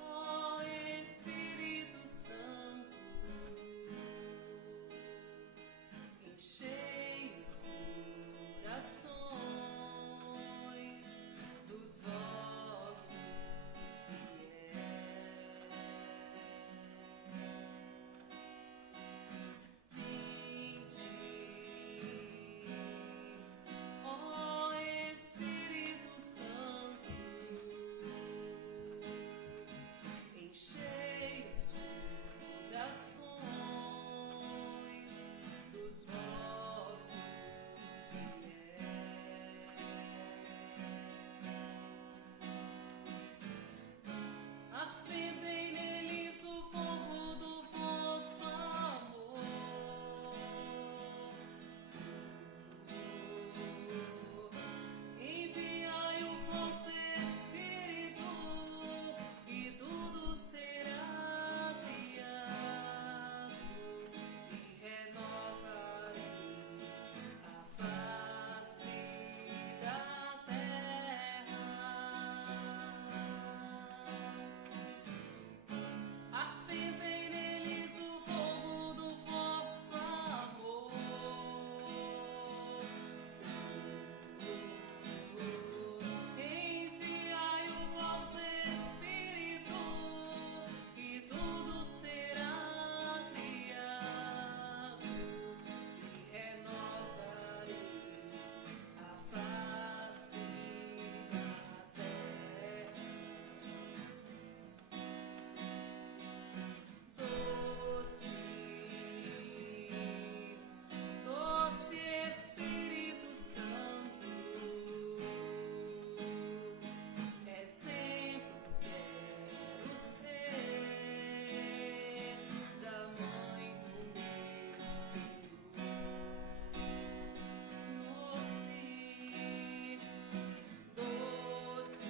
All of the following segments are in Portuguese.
ó Espírito Santo, enchei os corações dos vossos fiéis. Vinde, ó Espírito Santo, enchei os corações dos vossos fiéis. Acendei neles o fogo do vosso amor. Enviai o vosso Espírito e tudo será criado e renovareis a face da terra. Acendei neles o fogo do vosso amor. Enviai o vosso Espírito e tudo será criado e renovareis a face da terra. Doce, doce Espírito Santo, exemplo quero ser da mãe do meu Senhor. Doce,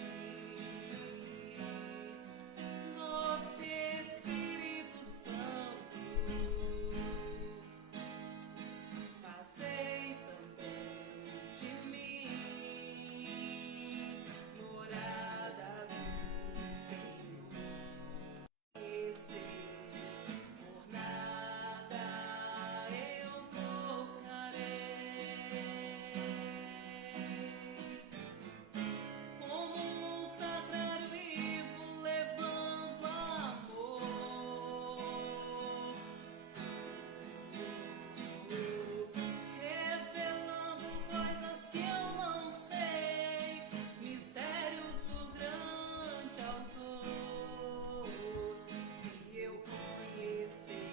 doce Espírito Santo, fazei também de mim morada do Senhor. Por nada eu trocarei. Como um sacrário vivo levando amor, revelando coisas que eu não sei, mistérios do grande autor. Se eu conhecer,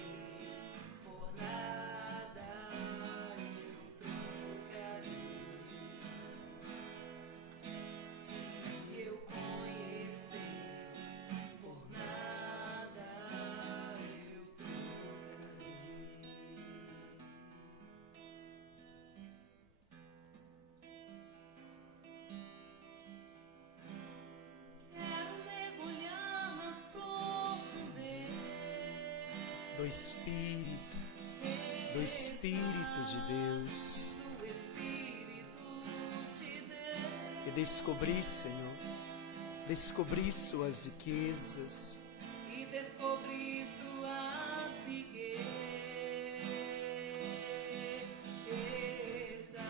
por nada eu trocarei. Se eu conhecer, por nada eu trocarei. Quero mergulhar nas profundezas do Espírito de Deus, do Espírito de Deus, e descobrir, Senhor, descobrir suas riquezas e descobrir suas riquezas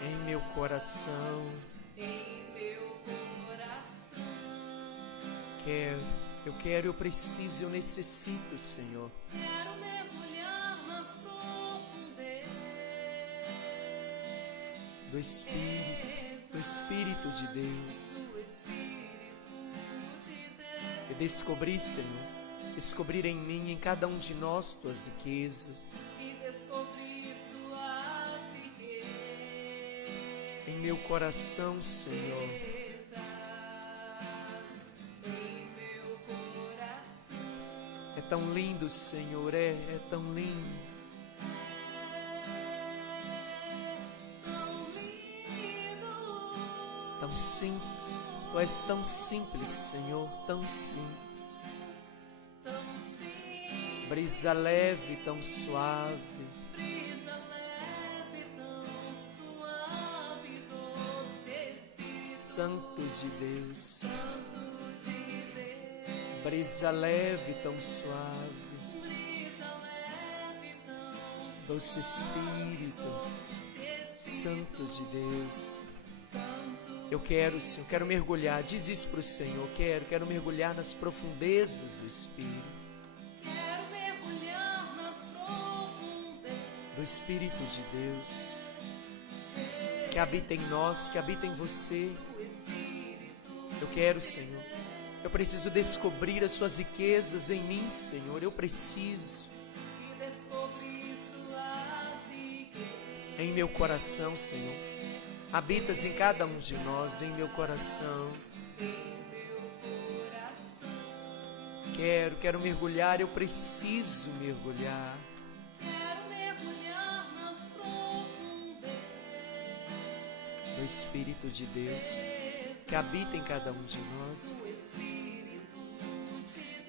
em meu coração. em meu coração. Eu preciso, eu necessito, Senhor, Quero mergulhar nas profundezas do Espírito de Deus, do Espírito de Deus, e descobrir, Senhor, descobrir em mim, em cada um de nós, tuas riquezas, e descobrir suas riquezas em meu coração, Senhor. em meu coração. É tão lindo, Senhor, é tão lindo. Tão lindo, Tão simples, Tu és tão simples, Senhor, tão simples. tão simples, Brisa leve, tão suave, brisa leve, tão suave, doce Espírito Santo de Deus, brisa leve tão suave, doce Espírito Santo de Deus. Eu quero, Senhor, quero mergulhar, diz isso para o Senhor, quero mergulhar nas profundezas do Espírito. Quero mergulhar nas profundezas Do Espírito de Deus, que habita em nós, que habita em você. Eu quero, Senhor, eu preciso descobrir as suas riquezas em mim, Senhor, eu preciso. e descobrir suas riquezas. Em meu coração, Senhor, habitas em cada um de nós, em meu coração. Quero mergulhar, eu preciso mergulhar. Quero mergulhar nas profundezas Do Espírito de Deus, que habita em cada um de nós. do Espírito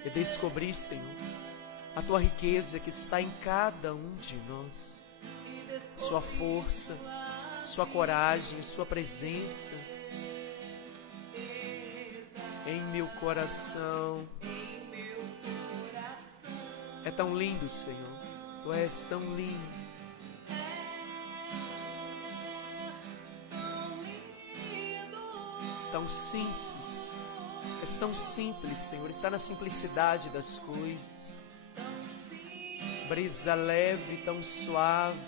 de E descobrir, Senhor, a tua riqueza que está em cada um de nós. Sua força, sua coragem, sua presença em meu coração. É tão lindo, Senhor. Tu és tão lindo. Tão simples. És tão simples, Senhor. Está na simplicidade das coisas. Brisa leve, tão suave.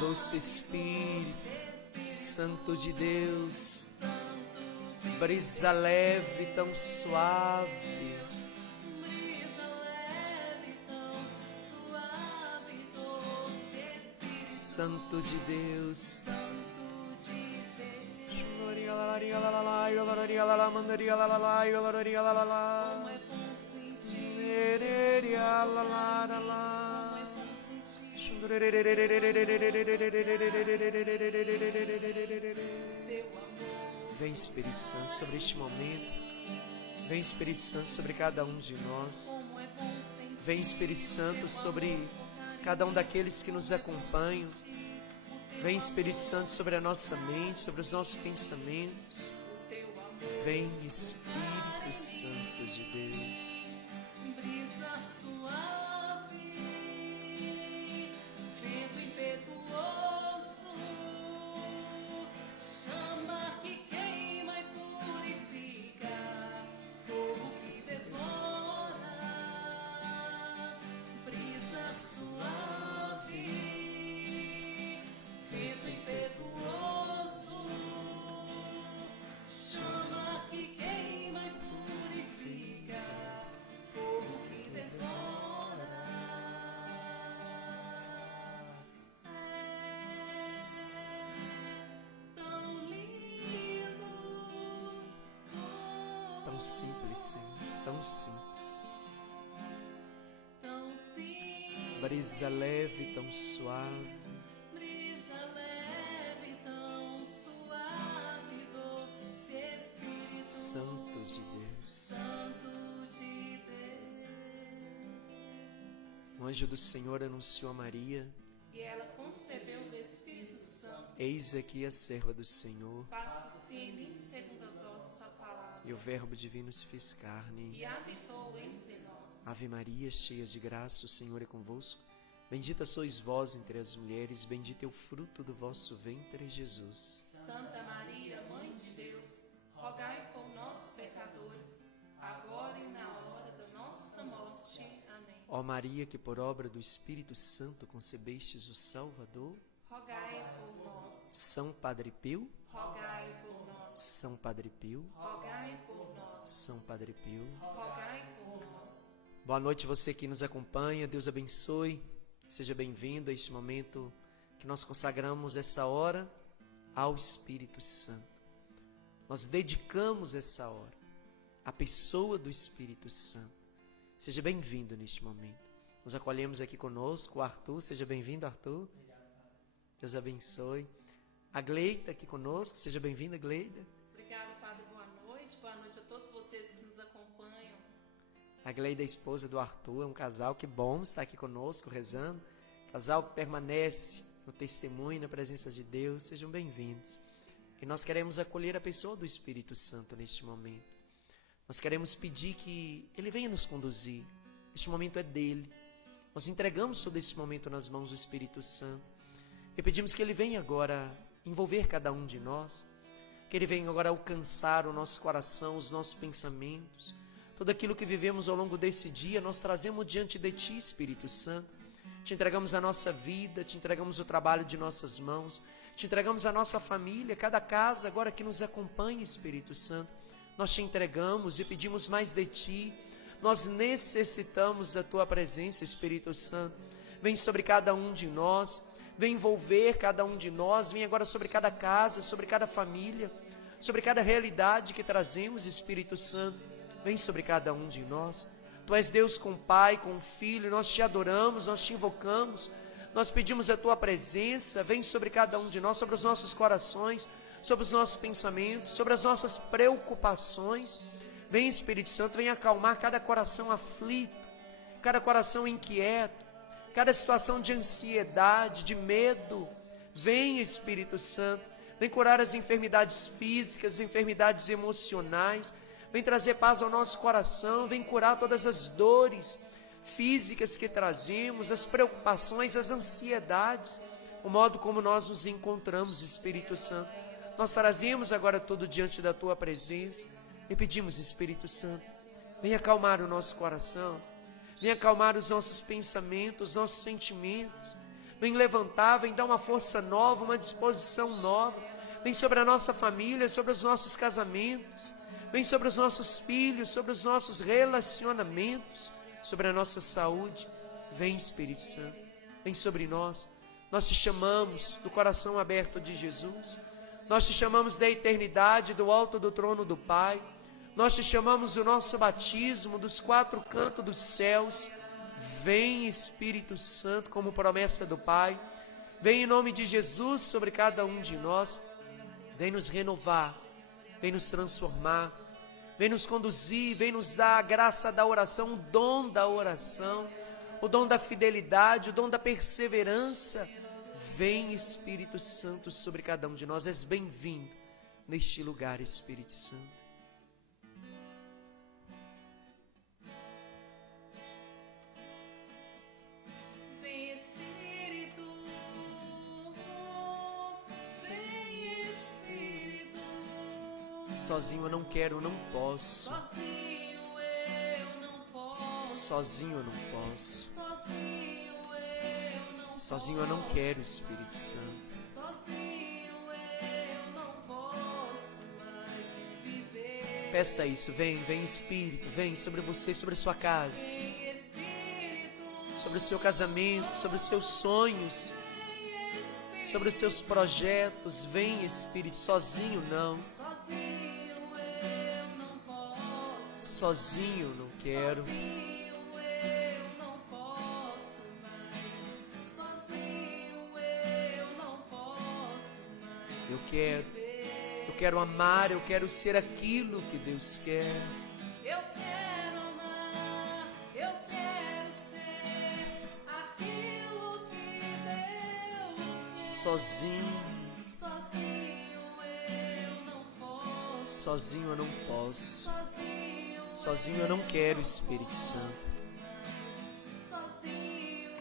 Doce Espírito Santo de Deus, brisa leve, tão suave. Santo de Deus, vem Espírito Santo sobre este momento. Vem Espírito Santo sobre cada um de nós. Vem Espírito Santo sobre cada um daqueles que nos acompanham. Vem Espírito Santo sobre a nossa mente, sobre os nossos pensamentos. Vem Espírito Santo de Deus. brisa suave, vento impetuoso, chama que queima e purifica, fogo que devora, brisa suave, vento impetuoso, chama que queima e purifica, fogo que devora. É tão lindo, Tão simples, Senhor, tão simples. tão simples, Brisa leve, tão suave. brisa leve, tão suave, doce Espírito Santo de Deus. Santo de Deus. O anjo do Senhor anunciou a Maria: E ela concebeu do Espírito Santo. eis aqui a serva do Senhor. Faça-se em mim segundo a vossa palavra. E o Verbo divino se fez carne. E habitou entre nós. Ave Maria, cheia de graça, o Senhor é convosco. Bendita sois vós entre as mulheres, bendito é o fruto do vosso ventre, Jesus. Santa Maria, Mãe de Deus, rogai por nós, pecadores, agora e na hora da nossa morte. Amém. Ó Maria, que por obra do Espírito Santo concebestes o Salvador. Rogai por nós, São Padre Pio, rogai por nós, São Padre Pio, rogai por nós, São Padre Pio. rogai por nós. Boa noite você que nos acompanha, Deus abençoe. Seja bem-vindo a este momento que nós consagramos essa hora ao Espírito Santo. Nós dedicamos essa hora à pessoa do Espírito Santo. Seja bem-vindo neste momento. Nos acolhemos aqui conosco o Arthur. Seja bem-vindo, Arthur. Deus abençoe. A Gleida aqui conosco. Seja bem-vinda, Gleida. Obrigada, Padre. Boa noite. Boa noite a todos vocês que nos acompanham. A Gleida é a esposa do Arthur, é um casal que bom estar aqui conosco, rezando. Casal que permanece no testemunho, na presença de Deus, sejam bem-vindos. E nós queremos acolher a pessoa do Espírito Santo neste momento. Nós queremos pedir que Ele venha nos conduzir. Este momento é dele. Nós entregamos todo esse momento nas mãos do Espírito Santo. E pedimos que Ele venha agora envolver cada um de nós. Que Ele venha agora alcançar o nosso coração, os nossos pensamentos. Tudo aquilo que vivemos ao longo desse dia, nós trazemos diante de Ti, Espírito Santo. Te entregamos a nossa vida, Te entregamos o trabalho de nossas mãos. Te entregamos a nossa família, cada casa agora que nos acompanha, Espírito Santo. Nós Te entregamos e pedimos mais de Ti. Nós necessitamos da Tua presença, Espírito Santo. Vem sobre cada um de nós, vem envolver cada um de nós, vem agora sobre cada casa, sobre cada família, sobre cada realidade que trazemos, Espírito Santo. Vem sobre cada um de nós. Tu és Deus com o Pai, com o Filho, nós Te adoramos, nós Te invocamos, nós pedimos a Tua presença. Vem sobre cada um de nós, sobre os nossos corações, sobre os nossos pensamentos, sobre as nossas preocupações. Vem, Espírito Santo, vem acalmar cada coração aflito, cada coração inquieto, cada situação de ansiedade, de medo. Vem, Espírito Santo, vem curar as enfermidades físicas, as enfermidades emocionais. Vem trazer paz ao nosso coração, vem curar todas as dores físicas que trazemos, as preocupações, as ansiedades, o modo como nós nos encontramos, Espírito Santo. Nós trazemos agora tudo diante da Tua presença e pedimos, Espírito Santo, vem acalmar o nosso coração, vem acalmar os nossos pensamentos, os nossos sentimentos, vem levantar, vem dar uma força nova, uma disposição nova, vem sobre a nossa família, sobre os nossos casamentos, vem sobre os nossos filhos, sobre os nossos relacionamentos, sobre a nossa saúde. Vem, Espírito Santo, vem sobre nós. Nós Te chamamos do coração aberto de Jesus. Nós Te chamamos da eternidade, do alto do trono do Pai. Nós Te chamamos do nosso batismo, dos quatro cantos dos céus. Vem, Espírito Santo, como promessa do Pai. Vem em nome de Jesus sobre cada um de nós. Vem nos renovar, vem nos transformar, vem nos conduzir, vem nos dar a graça da oração, o dom da oração, o dom da fidelidade, o dom da perseverança. Vem, Espírito Santo, sobre cada um de nós. És bem-vindo neste lugar, Espírito Santo. Vem, Espírito, vem, Espírito. Sozinho eu não quero, não posso. Sozinho eu não posso. Sozinho eu não posso. Sozinho Sozinho eu não eu não quero, Espírito Santo. Sozinho eu não posso mais viver. Peça isso, vem Espírito, vem sobre você, sobre a sua casa, Vem, Espírito, sobre o seu casamento, sobre os seus sonhos, sobre os seus projetos. Vem, Espírito, sozinho não. sozinho eu não posso. Sozinho não quero. Sozinho eu não posso mais. Sozinho eu não posso mais. Eu quero amar, eu quero ser aquilo que Deus quer. Eu quero amar, eu quero ser aquilo que Deus. Sozinho Sozinho eu não posso. Sozinho eu não quero, Espírito Santo. Sozinho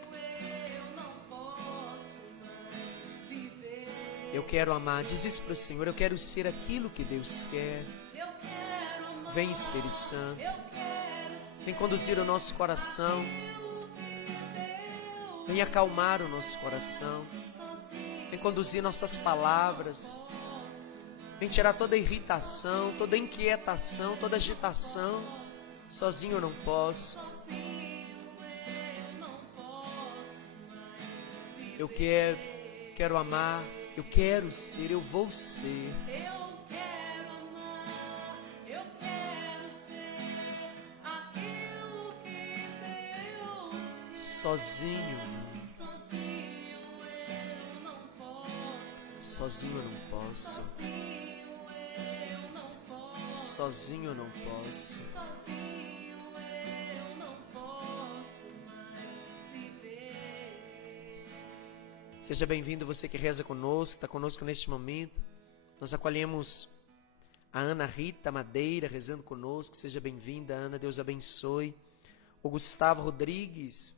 eu não posso mais viver. Eu quero amar, diz isso para o Senhor, eu quero ser aquilo que Deus quer. Eu quero amar, Vem, Espírito Santo, eu quero ser vem conduzir o nosso coração, aquilo que Deus. vem acalmar o nosso coração, Sozinho vem conduzir nossas palavras, vem tirar toda irritação, toda inquietação, toda agitação. Sozinho eu não posso. eu não posso mais. Eu quero amar, eu quero ser, eu vou ser. Eu quero amar, eu quero ser aquilo que Deus. Sozinho, Sozinho eu não posso. sozinho eu não posso. Eu não posso. Sozinho eu não posso. Sozinho eu não posso mais viver. Seja bem-vindo você que reza conosco, está conosco neste momento. Nós acolhemos a Ana Rita Madeira rezando conosco. Seja bem-vinda, Ana, Deus abençoe. O Gustavo Rodrigues,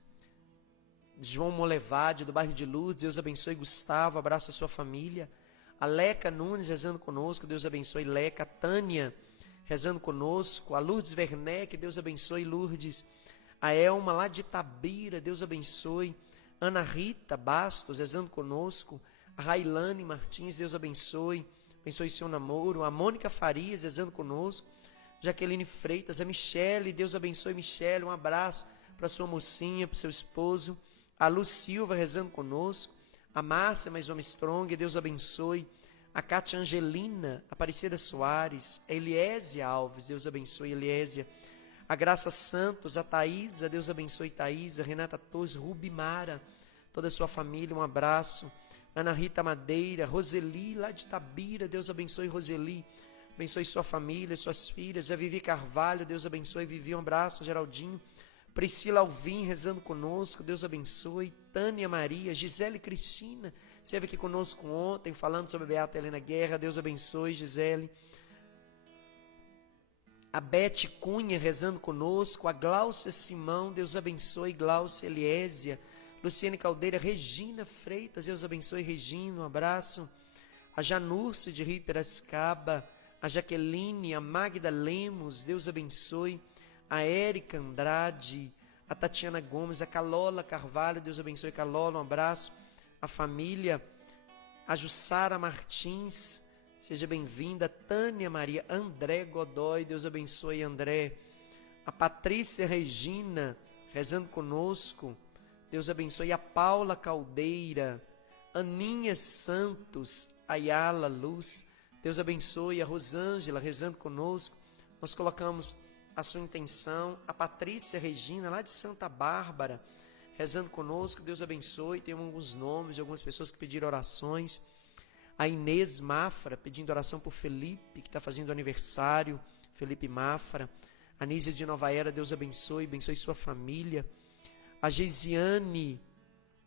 João Molevade, do bairro de Lourdes, Deus abençoe Gustavo, abraça a sua família. A Leca Nunes rezando conosco, Deus abençoe Leca. A Tânia rezando conosco. A Lourdes Werneck, Deus abençoe Lourdes. A Elma lá de Itabira, Deus abençoe. Ana Rita Bastos rezando conosco. A Railane Martins, Deus abençoe. Abençoe seu namoro. A Mônica Farias rezando conosco. Jaqueline Freitas, a Michele, Deus abençoe Michele, um abraço para sua mocinha, para o seu esposo. A Lu Silva rezando conosco. A Márcia, mais uma Strong, Deus abençoe. A Cátia Angelina, Aparecida Soares. A Eliésia Alves, Deus abençoe Eliésia. A Graça Santos, a Thaísa, Deus abençoe Thaísa. Renata Torres, Rubimara, toda a sua família, um abraço. Ana Rita Madeira, Roseli, lá de Itabira, Deus abençoe Roseli. Abençoe sua família, suas filhas. A Vivi Carvalho, Deus abençoe Vivi, um abraço. Geraldinho. Priscila Alvim rezando conosco, Deus abençoe. Tânia Maria, Gisele Cristina, esteve aqui conosco ontem falando sobre a Beata Helena Guerra, Deus abençoe Gisele. A Bete Cunha rezando conosco. A Gláucia Simão, Deus abençoe Gláucia. Eliésia, Luciane Caldeira, Regina Freitas, Deus abençoe Regina, um abraço. A Janurce de Rio Piracicaba. A Jaqueline, a Magda Lemos, Deus abençoe. A Érica Andrade, a Tatiana Gomes, a Calola Carvalho, Deus abençoe Calola, um abraço. A família, a Jussara Martins, seja bem-vinda. A Tânia Maria, André Godoy, Deus abençoe André. A Patrícia Regina, rezando conosco, Deus abençoe. A Paula Caldeira, Aninha Santos, Ayala Luz, Deus abençoe. A Rosângela rezando conosco. Nós colocamos a sua intenção. A Patrícia Regina, lá de Santa Bárbara, rezando conosco, Deus abençoe. Tem alguns nomes de algumas pessoas que pediram orações. A Inês Mafra, pedindo oração por Felipe, que está fazendo aniversário, Felipe Mafra. A Nízia de Nova Era, Deus abençoe sua família. A Geisiane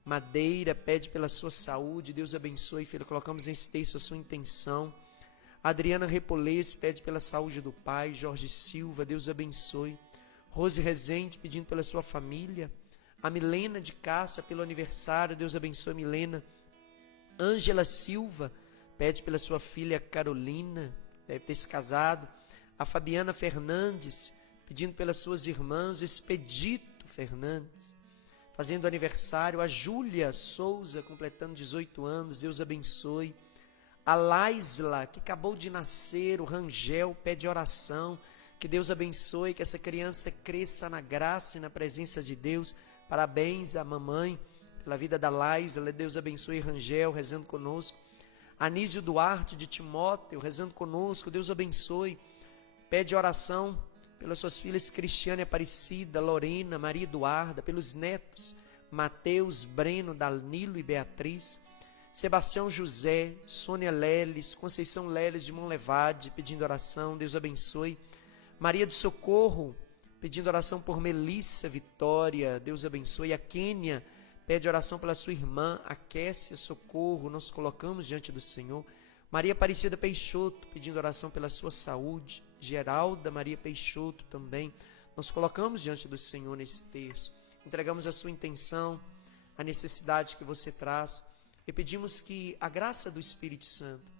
Madeira, pede pela sua saúde, Deus abençoe, filho. Colocamos nesse texto a sua intenção. A Adriana Repolês pede pela saúde do pai. Jorge Silva, Deus abençoe. Rose Rezende, pedindo pela sua família. A Milena de Cássia, pelo aniversário, Deus abençoe Milena. Ângela Silva, pede pela sua filha Carolina, deve ter se casado. A Fabiana Fernandes, pedindo pelas suas irmãs. O Expedito Fernandes, fazendo aniversário. A Júlia Souza, completando 18 anos, Deus abençoe. A Laisla, que acabou de nascer, o Rangel, pede oração, que Deus abençoe, que essa criança cresça na graça e na presença de Deus. Parabéns à mamãe pela vida da Laisla, Deus abençoe Rangel, rezando conosco. Anísio Duarte de Timóteo, rezando conosco, Deus abençoe. Pede oração pelas suas filhas Cristiane Aparecida, Lorena, Maria Eduarda, pelos netos Mateus, Breno, Danilo e Beatriz. Sebastião José, Sônia Leles, Conceição Leles de Monlevade, pedindo oração, Deus abençoe. Maria do Socorro, pedindo oração por Melissa Vitória, Deus abençoe. A Quênia pede oração pela sua irmã, a Kessia Socorro, nós colocamos diante do Senhor. Maria Aparecida Peixoto, pedindo oração pela sua saúde. Geralda Maria Peixoto também, nós colocamos diante do Senhor nesse texto. Entregamos a sua intenção, a necessidade que você traz. E pedimos que a graça do Espírito Santo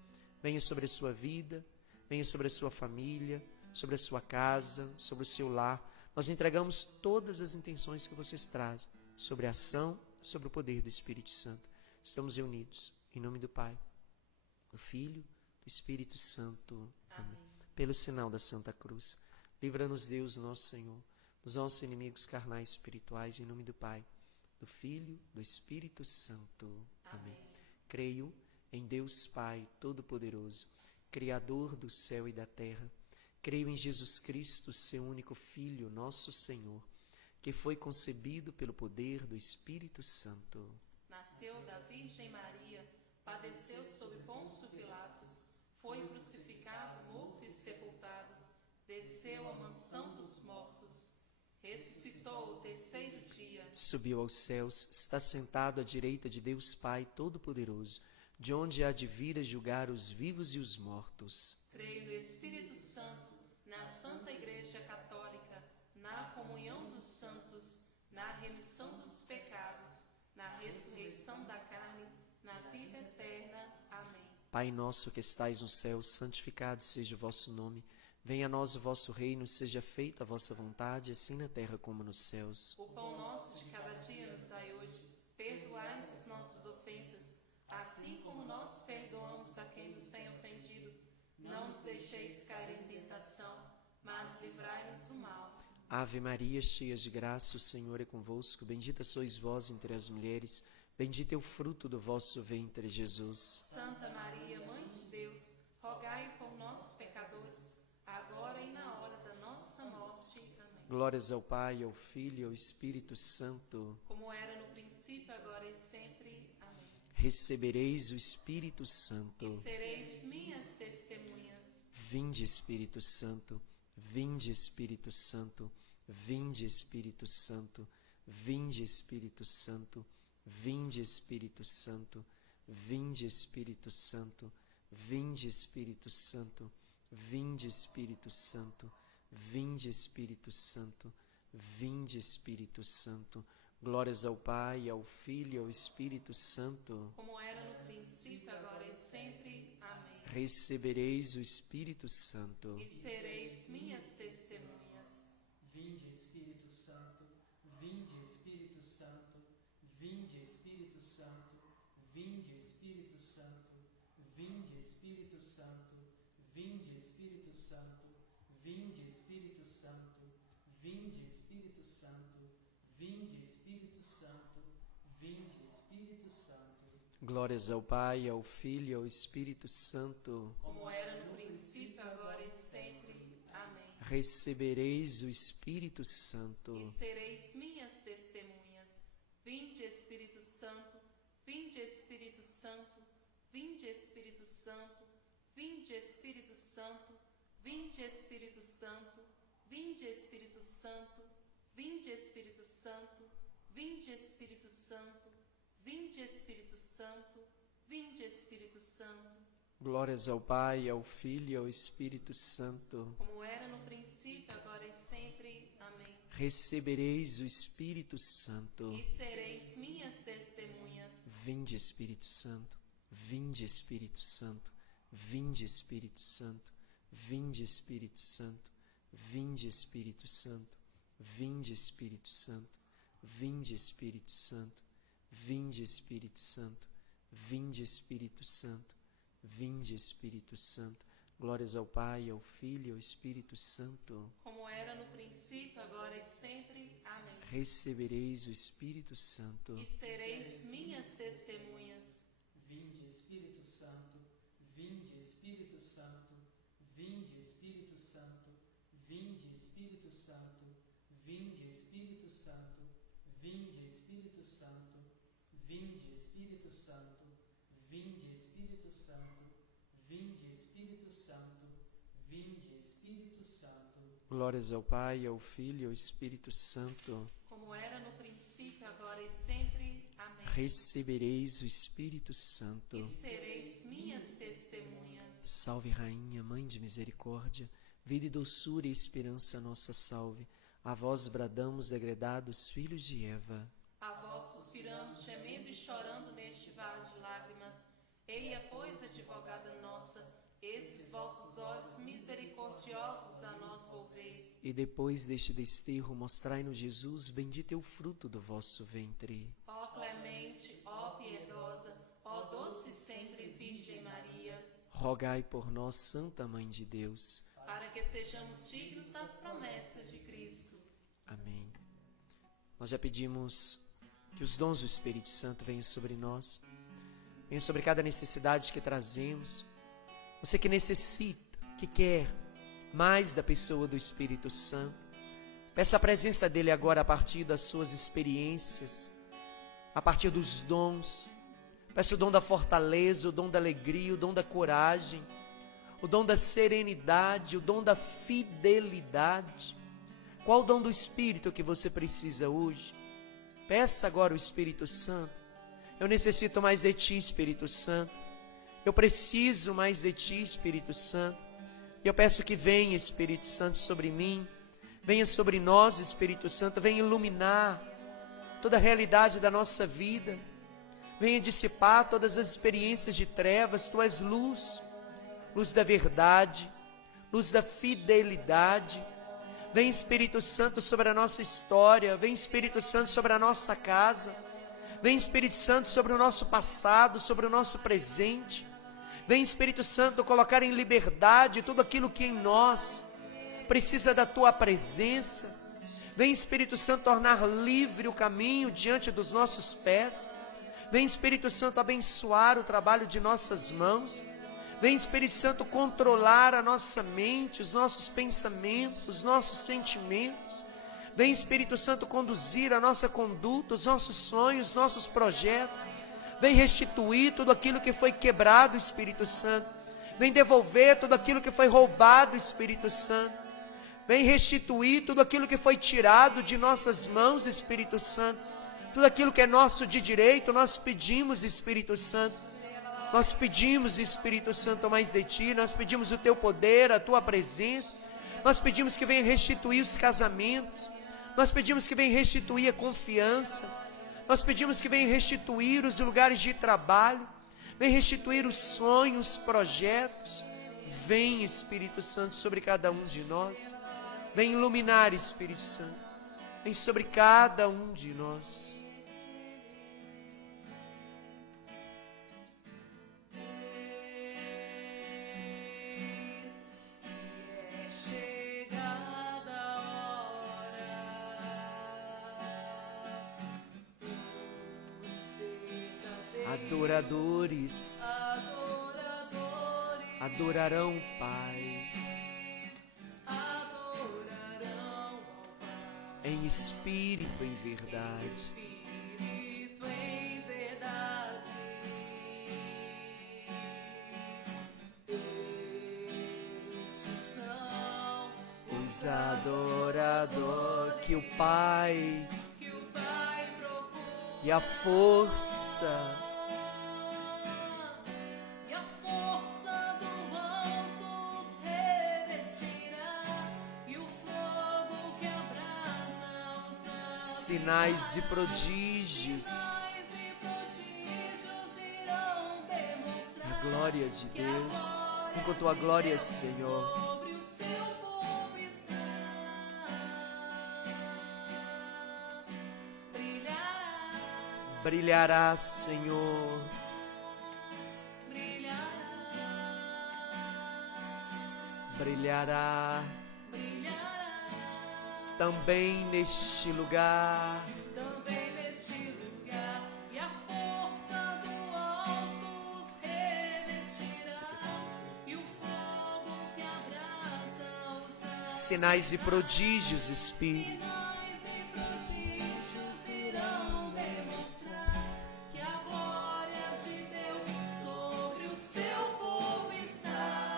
venha sobre a sua vida, venha sobre a sua família, sobre a sua casa, sobre o seu lar. Nós entregamos todas as intenções que vocês trazem sobre a ação, sobre o poder do Espírito Santo. Estamos reunidos em nome do Pai, do Filho, do Espírito Santo. Amém. Pelo sinal da Santa Cruz, livra-nos Deus, nosso Senhor, dos nossos inimigos carnais e espirituais, em nome do Pai, do Filho, do Espírito Santo. Amém. Creio em Deus Pai Todo-Poderoso, Criador do céu e da terra. Creio em Jesus Cristo, seu único Filho, nosso Senhor, que foi concebido pelo poder do Espírito Santo. Nasceu da Virgem Maria, padeceu sob Pôncio Pilatos, foi crucificado, morto e sepultado, desceu à mansão dos mortos, ressuscitou o terceiro dia, subiu aos céus, está sentado à direita de Deus Pai Todo-Poderoso, de onde há de vir a julgar os vivos e os mortos. Creio no Espírito Santo, na Santa Igreja Católica, na comunhão dos santos, na remissão dos pecados, na ressurreição da carne, na vida eterna. Amém. Pai nosso que estais no céu, santificado seja o vosso nome. Venha a nós o vosso reino, seja feita a vossa vontade, assim na terra como nos céus. O pão nosso de cada dia nos dai hoje. Perdoai-nos as nossas ofensas, assim como nós perdoamos a quem nos tem ofendido. Não nos deixeis cair em tentação, mas livrai-nos do mal. Ave Maria, cheia de graça, o Senhor é convosco. Bendita sois vós entre as mulheres, bendito é o fruto do vosso ventre, Jesus. Santa Maria, Mãe de Deus, rogai por nós, pecadores, agora e na hora da nossa morte. Amém. Glórias ao Pai, ao Filho e ao Espírito Santo. Como era no princípio, agora e sempre. Amém. Recebereis o Espírito Santo. E sereis minhas testemunhas. Vinde, Espírito Santo. Vinde, Espírito Santo. Vinde, Espírito Santo. Vinde, Espírito Santo. Vinde, Espírito Santo. Vinde, Espírito Santo. Vinde, Espírito Santo. Vinde, Espírito Santo. Vinde, Espírito Santo. Vinde, Espírito Santo. Glórias ao Pai, ao Filho e ao Espírito Santo. Como era no princípio, agora e sempre. Amém. Recebereis o Espírito Santo. E sereis minhas testemunhas. Vinde, Espírito Santo, vinde, Espírito Santo, vinde, Espírito Santo, vinde, Espírito Santo, vinde, Espírito Santo, vinde, Espírito Santo, vinde, Espírito Santo, vinde, Espírito Santo, vinde, Espírito Santo, vinde, Espírito Santo. Glórias ao Pai, ao Filho e ao Espírito Santo. Como era no princípio, agora e sempre. Amém. Recebereis o Espírito Santo. E sereis minhas testemunhas. Vinde, Espírito Santo, vinde, Espírito Santo, vinde, Espírito Santo, vinde, Espírito Santo, vinde, Espírito Santo, vinde, Espírito Santo, vinde, Espírito Santo, vinde, Espírito Santo, vinde, Espírito Santo, vinde, Espírito Santo. Glórias ao Pai, ao Filho e ao Espírito Santo. Como era no princípio, agora e sempre. Amém. Recebereis o Espírito Santo. E sereis minhas testemunhas. Vinde, Espírito Santo. Vinde, Espírito Santo. Vinde, Espírito Santo. Vinde, Espírito Santo. Vinde, Espírito Santo. Vinde, Espírito Santo. Vinde, Espírito Santo. Vinde, Espírito Santo. Vinde, Espírito Santo. Vinde, Espírito Santo. Glórias ao Pai, ao Filho e ao Espírito Santo. Como era no princípio, agora e sempre. Amém. Recebereis o Espírito Santo. E sereis minhas testemunhas. Vinde, Espírito Santo, vinde, Espírito Santo, vinde, Espírito Santo, vinde, Espírito Santo, vinde, Espírito Santo, vinde, Espírito Santo, vinde, Espírito Santo, vinde, Espírito Santo, vinde, Espírito Santo, vinde, Espírito Santo. Glórias ao Pai, ao Filho e ao Espírito Santo. Como era no princípio, agora e sempre. Amém. Recebereis o Espírito Santo. E sereis minhas testemunhas. Salve, Rainha, Mãe de Misericórdia, vida e doçura e esperança nossa salve. A vós bradamos, degredados filhos de Eva. A vós suspiramos, gemendo e chorando neste vale de lágrimas. Eia, pois, advogada nossa, esses vossos olhos misericordiosos a nós volveis. E depois deste desterro, mostrai-nos Jesus, bendito é o fruto do vosso ventre. Ó clemente, ó piedosa, ó doce sempre Virgem Maria, Rogai por nós, Santa Mãe de Deus. para que sejamos dignos das promessas de Cristo. Amém. Nós já pedimos que os dons do Espírito Santo venham sobre nós, venham sobre cada necessidade que trazemos. Você que necessita, que quer mais da pessoa do Espírito Santo, peça a presença dele agora a partir das suas experiências, a partir dos dons. Peça o dom da fortaleza, o dom da alegria, o dom da coragem, o dom da serenidade, o dom da fidelidade. Qual o dom do Espírito que você precisa hoje? Peça agora o Espírito Santo. Eu necessito mais de Ti, Espírito Santo. Eu preciso mais de Ti, Espírito Santo. E eu peço que venha, Espírito Santo, sobre mim. Venha sobre nós, Espírito Santo. Venha iluminar toda a realidade da nossa vida. Venha dissipar todas as experiências de trevas. Tu és luz, luz da verdade, luz da fidelidade. Vem, Espírito Santo, sobre a nossa história. Vem, Espírito Santo, sobre a nossa casa. Vem, Espírito Santo, sobre o nosso passado, sobre o nosso presente. Vem, Espírito Santo, colocar em liberdade tudo aquilo que em nós precisa da Tua presença. Vem, Espírito Santo, tornar livre o caminho diante dos nossos pés. Vem, Espírito Santo, abençoar o trabalho de nossas mãos. Vem, Espírito Santo, controlar a nossa mente, os nossos pensamentos, os nossos sentimentos. Vem, Espírito Santo, conduzir a nossa conduta, os nossos sonhos, os nossos projetos. Vem restituir tudo aquilo que foi quebrado, Espírito Santo. Vem devolver tudo aquilo que foi roubado, Espírito Santo. Vem restituir tudo aquilo que foi tirado de nossas mãos, Espírito Santo. Tudo aquilo que é nosso de direito, nós pedimos, Espírito Santo. Nós pedimos, Espírito Santo, mais de Ti. Nós pedimos o Teu poder, a Tua presença. Nós pedimos que venha restituir os casamentos. Nós pedimos que venha restituir a confiança. Nós pedimos que venha restituir os lugares de trabalho. Venha restituir os sonhos, os projetos. Vem, Espírito Santo, sobre cada um de nós. Vem iluminar, Espírito Santo. Vem sobre cada um de nós. Adoradores adorarão o Pai em espírito e em verdade. Os adoradores que o Pai e a força sinais e prodígios, a glória de Deus, enquanto a glória, Senhor, brilhará, Senhor, brilhará também neste lugar, e a força do alto os revestirá, e o fogo que abrasa os sinais e prodígios, Espírito, sinais e prodígios irão demonstrar que a glória de Deus sobre o seu povo está.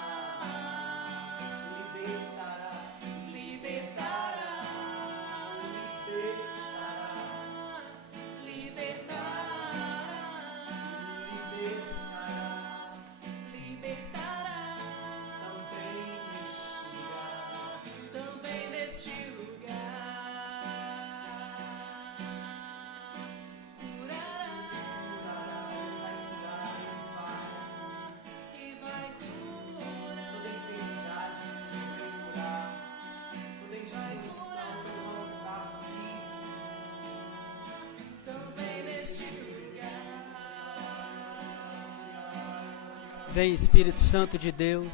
Vem, Espírito Santo de Deus,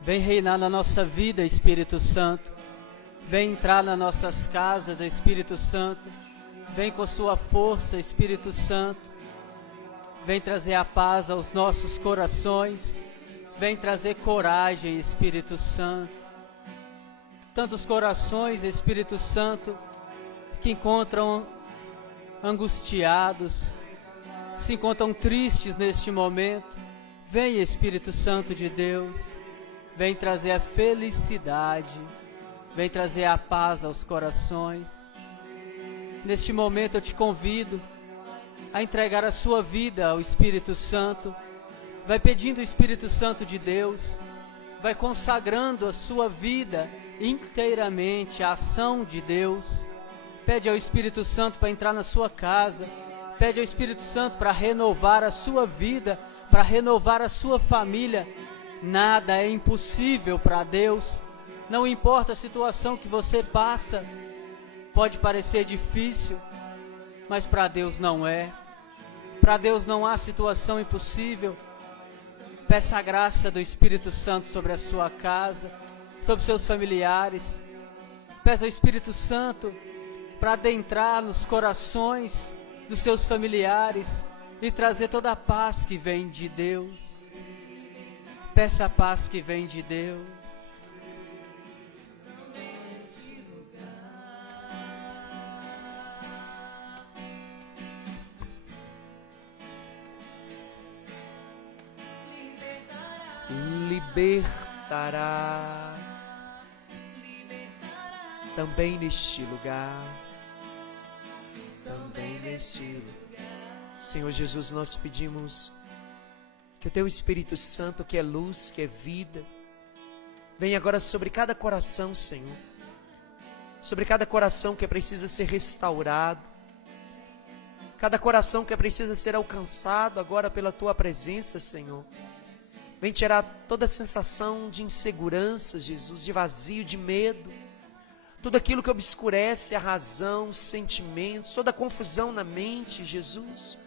vem reinar na nossa vida, Espírito Santo. Vem entrar nas nossas casas, Espírito Santo. Vem com sua força, Espírito Santo. Vem trazer a paz aos nossos corações. Vem trazer coragem, Espírito Santo. Tantos corações, Espírito Santo, que encontram angustiados, se encontram tristes neste momento. Vem, Espírito Santo de Deus, vem trazer a felicidade, vem trazer a paz aos corações. Neste momento eu te convido a entregar a sua vida ao Espírito Santo. Vai pedindo o Espírito Santo de Deus, vai consagrando a sua vida inteiramente à ação de Deus. Pede ao Espírito Santo para entrar na sua casa, pede ao Espírito Santo para renovar a sua vida, para renovar a sua família. Nada é impossível para Deus. Não importa a situação que você passa, pode parecer difícil, mas para Deus não é. Para Deus não há situação impossível. Peça a graça do Espírito Santo sobre a sua casa, sobre seus familiares. Peça ao Espírito Santo para adentrar nos corações dos seus familiares e trazer toda a paz que vem de Deus. Peça a paz que vem de Deus. Libertará também neste lugar, também neste lugar. Senhor Jesus, nós pedimos que o Teu Espírito Santo, que é luz, que é vida, venha agora sobre cada coração, Senhor, sobre cada coração que precisa ser restaurado, cada coração que precisa ser alcançado agora pela Tua presença, Senhor. Vem tirar toda a sensação de insegurança, Jesus, de vazio, de medo. Tudo aquilo que obscurece a razão, os sentimentos, toda a confusão na mente, Jesus.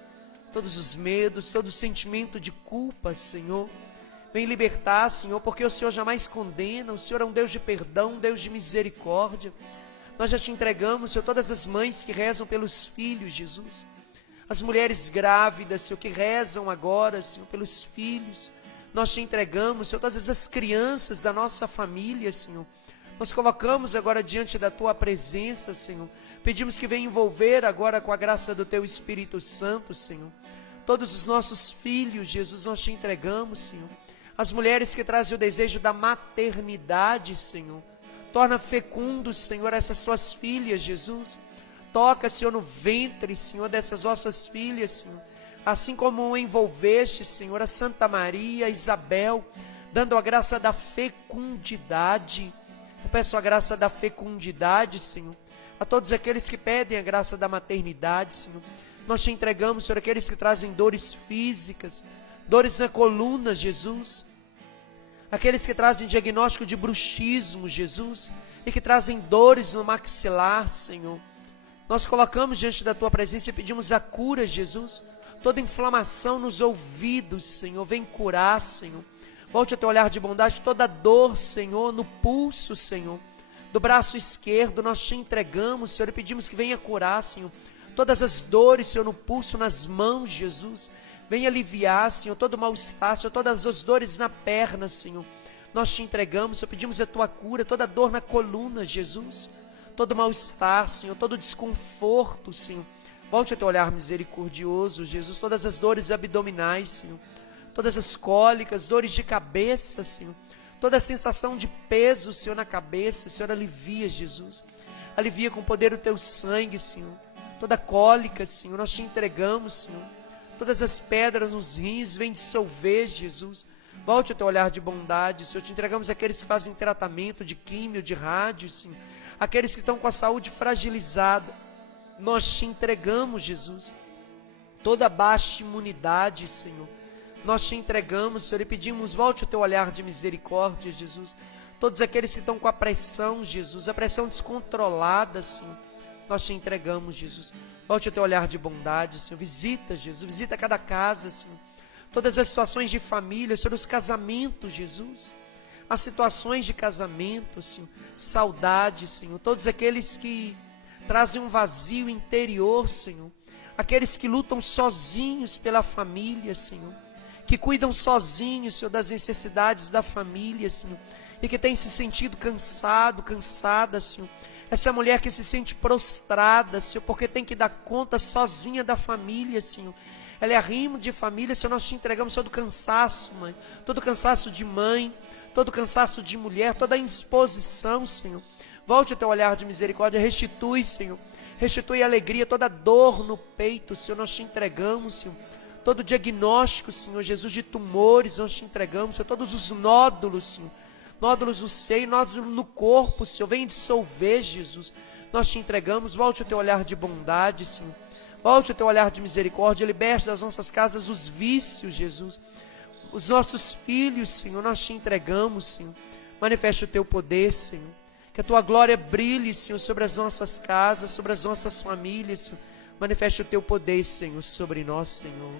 Todos os medos, todo o sentimento de culpa, Senhor. Vem libertar, Senhor, porque o Senhor jamais condena. O Senhor é um Deus de perdão, um Deus de misericórdia. Nós já te entregamos, Senhor, todas as mães que rezam pelos filhos, Jesus. As mulheres grávidas, Senhor, que rezam agora, Senhor, pelos filhos. Nós te entregamos, Senhor, todas as crianças da nossa família, Senhor. Nós colocamos agora diante da Tua presença, Senhor. Pedimos que venha envolver agora com a graça do Teu Espírito Santo, Senhor. Todos os nossos filhos, Jesus, nós te entregamos, Senhor. As mulheres que trazem o desejo da maternidade, Senhor. Torna fecundo, Senhor, essas Tuas filhas, Jesus. Toca, Senhor, no ventre, Senhor, dessas vossas filhas, Senhor. Assim como envolveste, Senhor, a Santa Maria, a Isabel, dando a graça da fecundidade. Eu peço a graça da fecundidade, Senhor, a todos aqueles que pedem a graça da maternidade, Senhor. Nós te entregamos, Senhor, aqueles que trazem dores físicas, dores na coluna, Jesus. Aqueles que trazem diagnóstico de bruxismo, Jesus, e que trazem dores no maxilar, Senhor. Nós colocamos diante da Tua presença e pedimos a cura, Jesus. Toda inflamação nos ouvidos, Senhor, vem curar, Senhor. Volte a Teu olhar de bondade, toda dor, Senhor, no pulso, Senhor, do braço esquerdo, nós te entregamos, Senhor, e pedimos que venha curar, Senhor. Todas as dores, Senhor, no pulso, nas mãos, Jesus, venha aliviar, Senhor, todo mal-estar, Senhor, todas as dores na perna, Senhor. Nós te entregamos, Senhor, pedimos a Tua cura, toda dor na coluna, Jesus, todo mal-estar, Senhor, todo desconforto, Senhor. Volte a Teu olhar misericordioso, Jesus, todas as dores abdominais, Senhor, todas as cólicas, dores de cabeça, Senhor, toda a sensação de peso, Senhor, na cabeça, Senhor, alivia, Jesus, alivia com o poder do Teu sangue, Senhor, toda cólica, Senhor, nós te entregamos, Senhor, todas as pedras nos rins, vem dissolver, Jesus, volte a Teu olhar de bondade, Senhor, te entregamos aqueles que fazem tratamento de químio, de rádio, Senhor, aqueles que estão com a saúde fragilizada. Nós te entregamos, Jesus, toda baixa imunidade, Senhor. Nós te entregamos, Senhor, e pedimos, volte o Teu olhar de misericórdia, Jesus. Todos aqueles que estão com a pressão, Jesus, a pressão descontrolada, Senhor. Nós te entregamos, Jesus. Volte o Teu olhar de bondade, Senhor. Visita, Jesus, visita cada casa, Senhor. Todas as situações de família, Senhor, os casamentos, Jesus. As situações de casamento, Senhor. Saudade, Senhor. Todos aqueles que trazem um vazio interior, Senhor. Aqueles que lutam sozinhos pela família, Senhor. Que cuidam sozinhos, Senhor, das necessidades da família, Senhor. E que tem se sentido cansado, cansada, Senhor. Essa mulher que se sente prostrada, Senhor, porque tem que dar conta sozinha da família, Senhor. Ela é arrimo de família, Senhor, nós te entregamos todo cansaço, Mãe. Todo cansaço de mãe, todo cansaço de mulher, toda indisposição, Senhor. Volte o Teu olhar de misericórdia, restitui, Senhor, Restitui a alegria, toda dor no peito, Senhor, nós te entregamos, Senhor. Todo diagnóstico, Senhor Jesus, de tumores, nós te entregamos, Senhor. Todos os nódulos, Senhor. Nódulos no seio, nódulos no corpo, Senhor. Vem dissolver, Jesus. Nós te entregamos. Volte o teu olhar de bondade, Senhor. Volte o teu olhar de misericórdia. Liberte das nossas casas os vícios, Jesus. Os nossos filhos, Senhor, nós te entregamos, Senhor. Manifeste o teu poder, Senhor. Que a tua glória brilhe, Senhor, sobre as nossas casas, sobre as nossas famílias, Senhor. Manifeste o teu poder, Senhor, sobre nós, Senhor.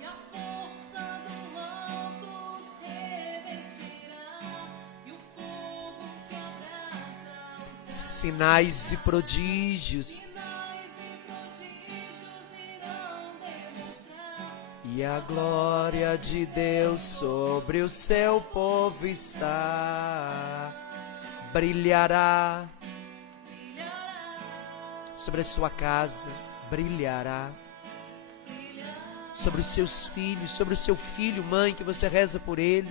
E a força do manto os revestirá, e o fogo que abraça os Sinais e prodígios, sinais e prodígios irão demonstrar. e a glória de Deus sobre o seu povo está. Brilhará sobre a sua casa, brilhará sobre os seus filhos, sobre o seu filho, mãe, que você reza por ele,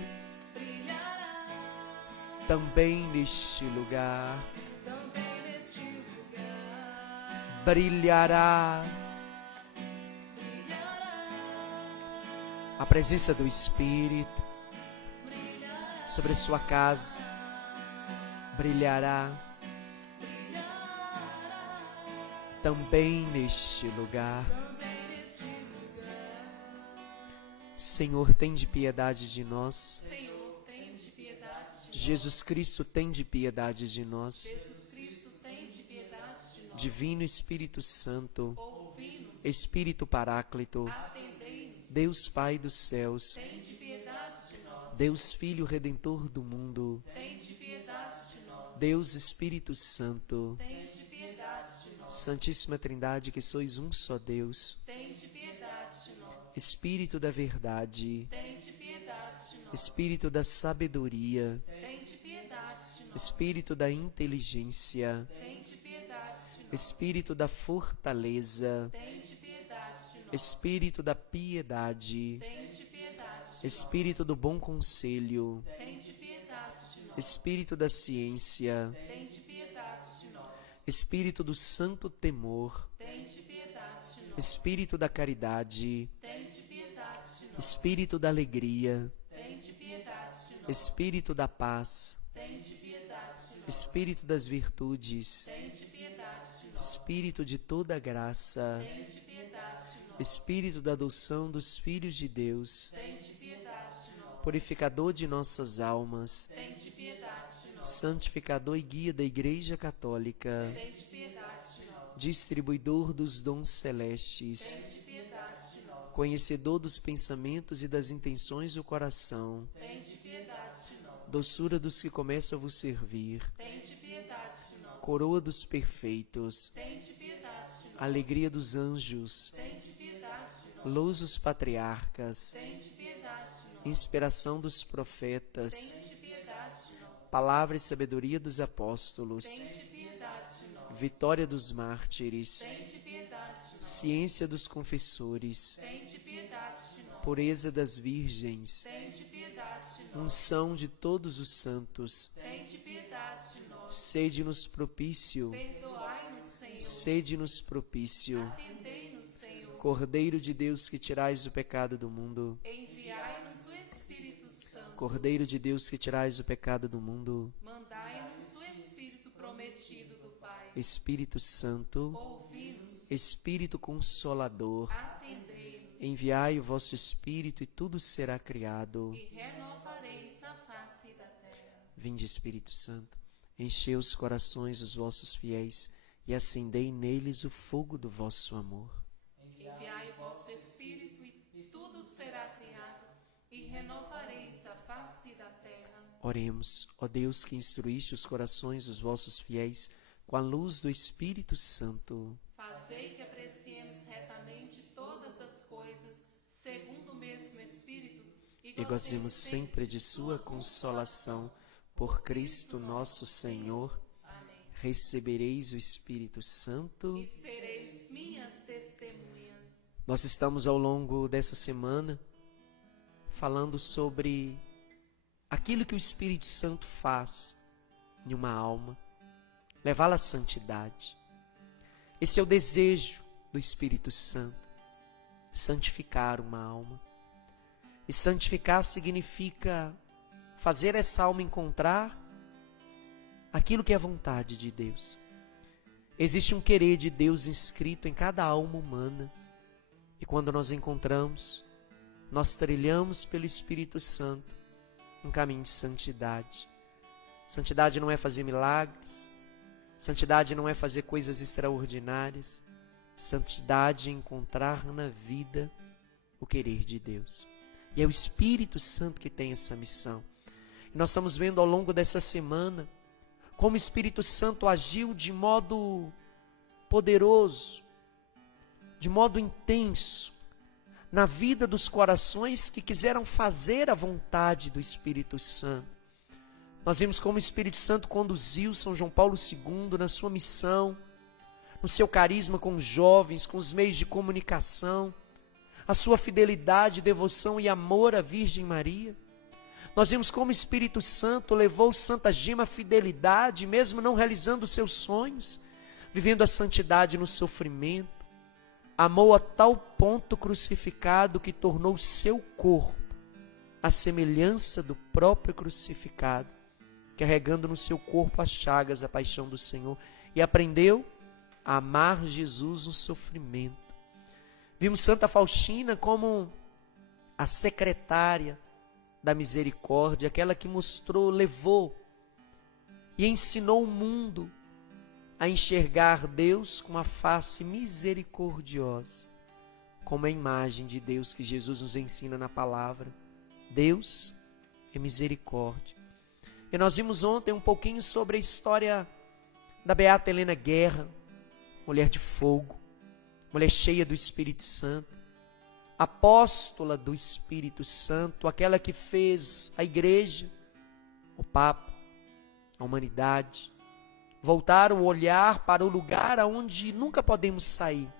também neste lugar. Brilhará a presença do Espírito sobre a sua casa, brilhará também neste lugar. Senhor, tem de piedade de nós. Senhor, tem de piedade de nós. Jesus Cristo, tem de piedade de nós. Jesus Cristo, tem de piedade de nós. Divino Espírito Santo, Ouvi-nos, Espírito Paráclito, atendei-nos, Deus Pai dos céus, tem de piedade de nós. Deus Filho Redentor do mundo, Tem de piedade de nós. Deus Espírito Santo, Tem de piedade de nós. Santíssima Trindade, que sois um só Deus, Tem de piedade de nós. Espírito da verdade, Tem de piedade de nós. Espírito da sabedoria, Tem de piedade de nós. Espírito da inteligência, Tem de piedade de nós. Espírito da fortaleza, Tem de piedade de nós. Espírito da piedade, Tem de piedade de nós. Espírito do bom conselho, Tem de piedade de nós. Espírito da ciência, Tem de piedade de nós. Espírito do santo temor, Tem de piedade de nós. Espírito da caridade, Tem de piedade de nós. Espírito da alegria, Tem de piedade de nós. Espírito da paz, Tem de piedade de nós. Espírito das virtudes, Tem de piedade de nós. Espírito de toda graça, Tem de piedade de nós. Espírito da adoção dos filhos de Deus, Tem de piedade de nós. purificador de nossas almas, Tem de piedade de nós. santificador e guia da Igreja Católica, Tem de piedade de nós. distribuidor dos dons celestes, Tem de piedade de nós. conhecedor dos pensamentos e das intenções do coração, Tem de piedade de nós. doçura dos que começam a vos servir, Tem de piedade de nós. coroa dos perfeitos, Tem de piedade de nós. alegria dos anjos, Tem de piedade de nós. luz dos patriarcas, Tem de piedade de nós. inspiração dos profetas, Tem de piedade de nós. palavra e sabedoria dos apóstolos, Tem de piedade de nós. vitória dos mártires, Tem de piedade de nós. ciência dos confessores, Tem de piedade de nós. pureza das virgens, Tem de piedade de nós. unção de todos os santos, Tem de piedade de nós. sede-nos propício, Perdoai-nos, Senhor. sede-nos propício, Atendei-nos, Senhor. Cordeiro de Deus que tirais o pecado do mundo, Enviai-nos o Espírito Santo. Cordeiro de Deus que tirais o pecado do mundo, Mandai-nos o Espírito prometido do Pai. Espírito Santo, Ouvi-nos. Espírito Consolador, Atendei-nos. enviai o vosso Espírito e tudo será criado. E renovareis a face da terra. Vinde, Espírito Santo, enchei os corações dos vossos fiéis e acendei neles o fogo do vosso amor. Enviai o vosso Espírito e tudo será criado. E renovareis a face da terra. Oremos, ó Deus que instruíste os corações dos vossos fiéis com a luz do Espírito Santo. Fazei que apreciemos retamente todas as coisas, segundo o mesmo Espírito, E gozemos sempre de sua consolação. Por Cristo nosso Senhor, Amém. recebereis o Espírito Santo. E sereis minhas testemunhas. Nós estamos ao longo dessa semana falando sobre aquilo que o Espírito Santo faz em uma alma, levá-la à santidade. Esse é o desejo do Espírito Santo, santificar uma alma. E santificar significa fazer essa alma encontrar aquilo que é a vontade de Deus. Existe um querer de Deus inscrito em cada alma humana. E quando nós encontramos, nós trilhamos pelo Espírito Santo um caminho de santidade. Santidade não é fazer milagres. Santidade não é fazer coisas extraordinárias. Santidade é encontrar na vida o querer de Deus. E é o Espírito Santo que tem essa missão. E nós estamos vendo ao longo dessa semana como o Espírito Santo agiu de modo poderoso, de modo intenso, na vida dos corações que quiseram fazer a vontade do Espírito Santo. Nós vimos como o Espírito Santo conduziu São João Paulo II na sua missão, no seu carisma com os jovens, com os meios de comunicação, a sua fidelidade, devoção e amor à Virgem Maria. Nós vimos como o Espírito Santo levou Santa Gema à fidelidade, mesmo não realizando os seus sonhos, vivendo a santidade no sofrimento. Amou a tal ponto crucificado que tornou seu corpo a semelhança do próprio crucificado, carregando no seu corpo as chagas da paixão do Senhor, e aprendeu a amar Jesus no sofrimento. Vimos Santa Faustina como a secretária da misericórdia, aquela que mostrou, levou e ensinou o mundo a enxergar Deus com a face misericordiosa, como a imagem de Deus que Jesus nos ensina na palavra. Deus é misericórdia. E nós vimos ontem um pouquinho sobre a história da Beata Helena Guerra, mulher de fogo, mulher cheia do Espírito Santo, apóstola do Espírito Santo, aquela que fez a igreja, o Papa, a humanidade, voltar o olhar para o lugar aonde nunca podemos sair,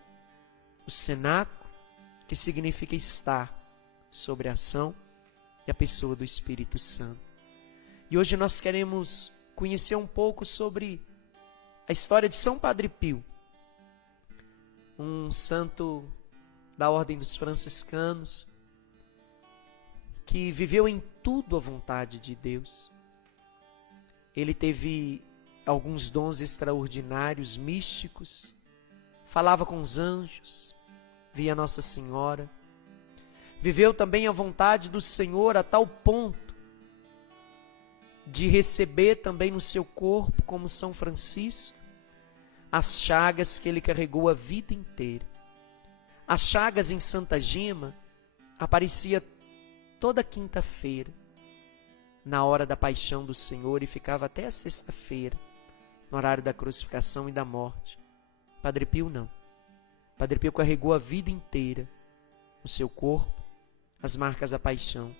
o cenáculo, que significa estar sobre a ação e a pessoa do Espírito Santo. E hoje nós queremos conhecer um pouco sobre a história de São Padre Pio, um santo da ordem dos franciscanos, que viveu em tudo a vontade de Deus. Ele teve alguns dons extraordinários, místicos, falava com os anjos, via Nossa Senhora, viveu também a vontade do Senhor a tal ponto de receber também no seu corpo, como São Francisco, as chagas que ele carregou a vida inteira. As chagas em Santa Gema aparecia toda quinta-feira, na hora da paixão do Senhor, e ficava até a sexta-feira, no horário da crucificação e da morte. Padre Pio não. Padre Pio carregou a vida inteira no seu corpo as marcas da paixão.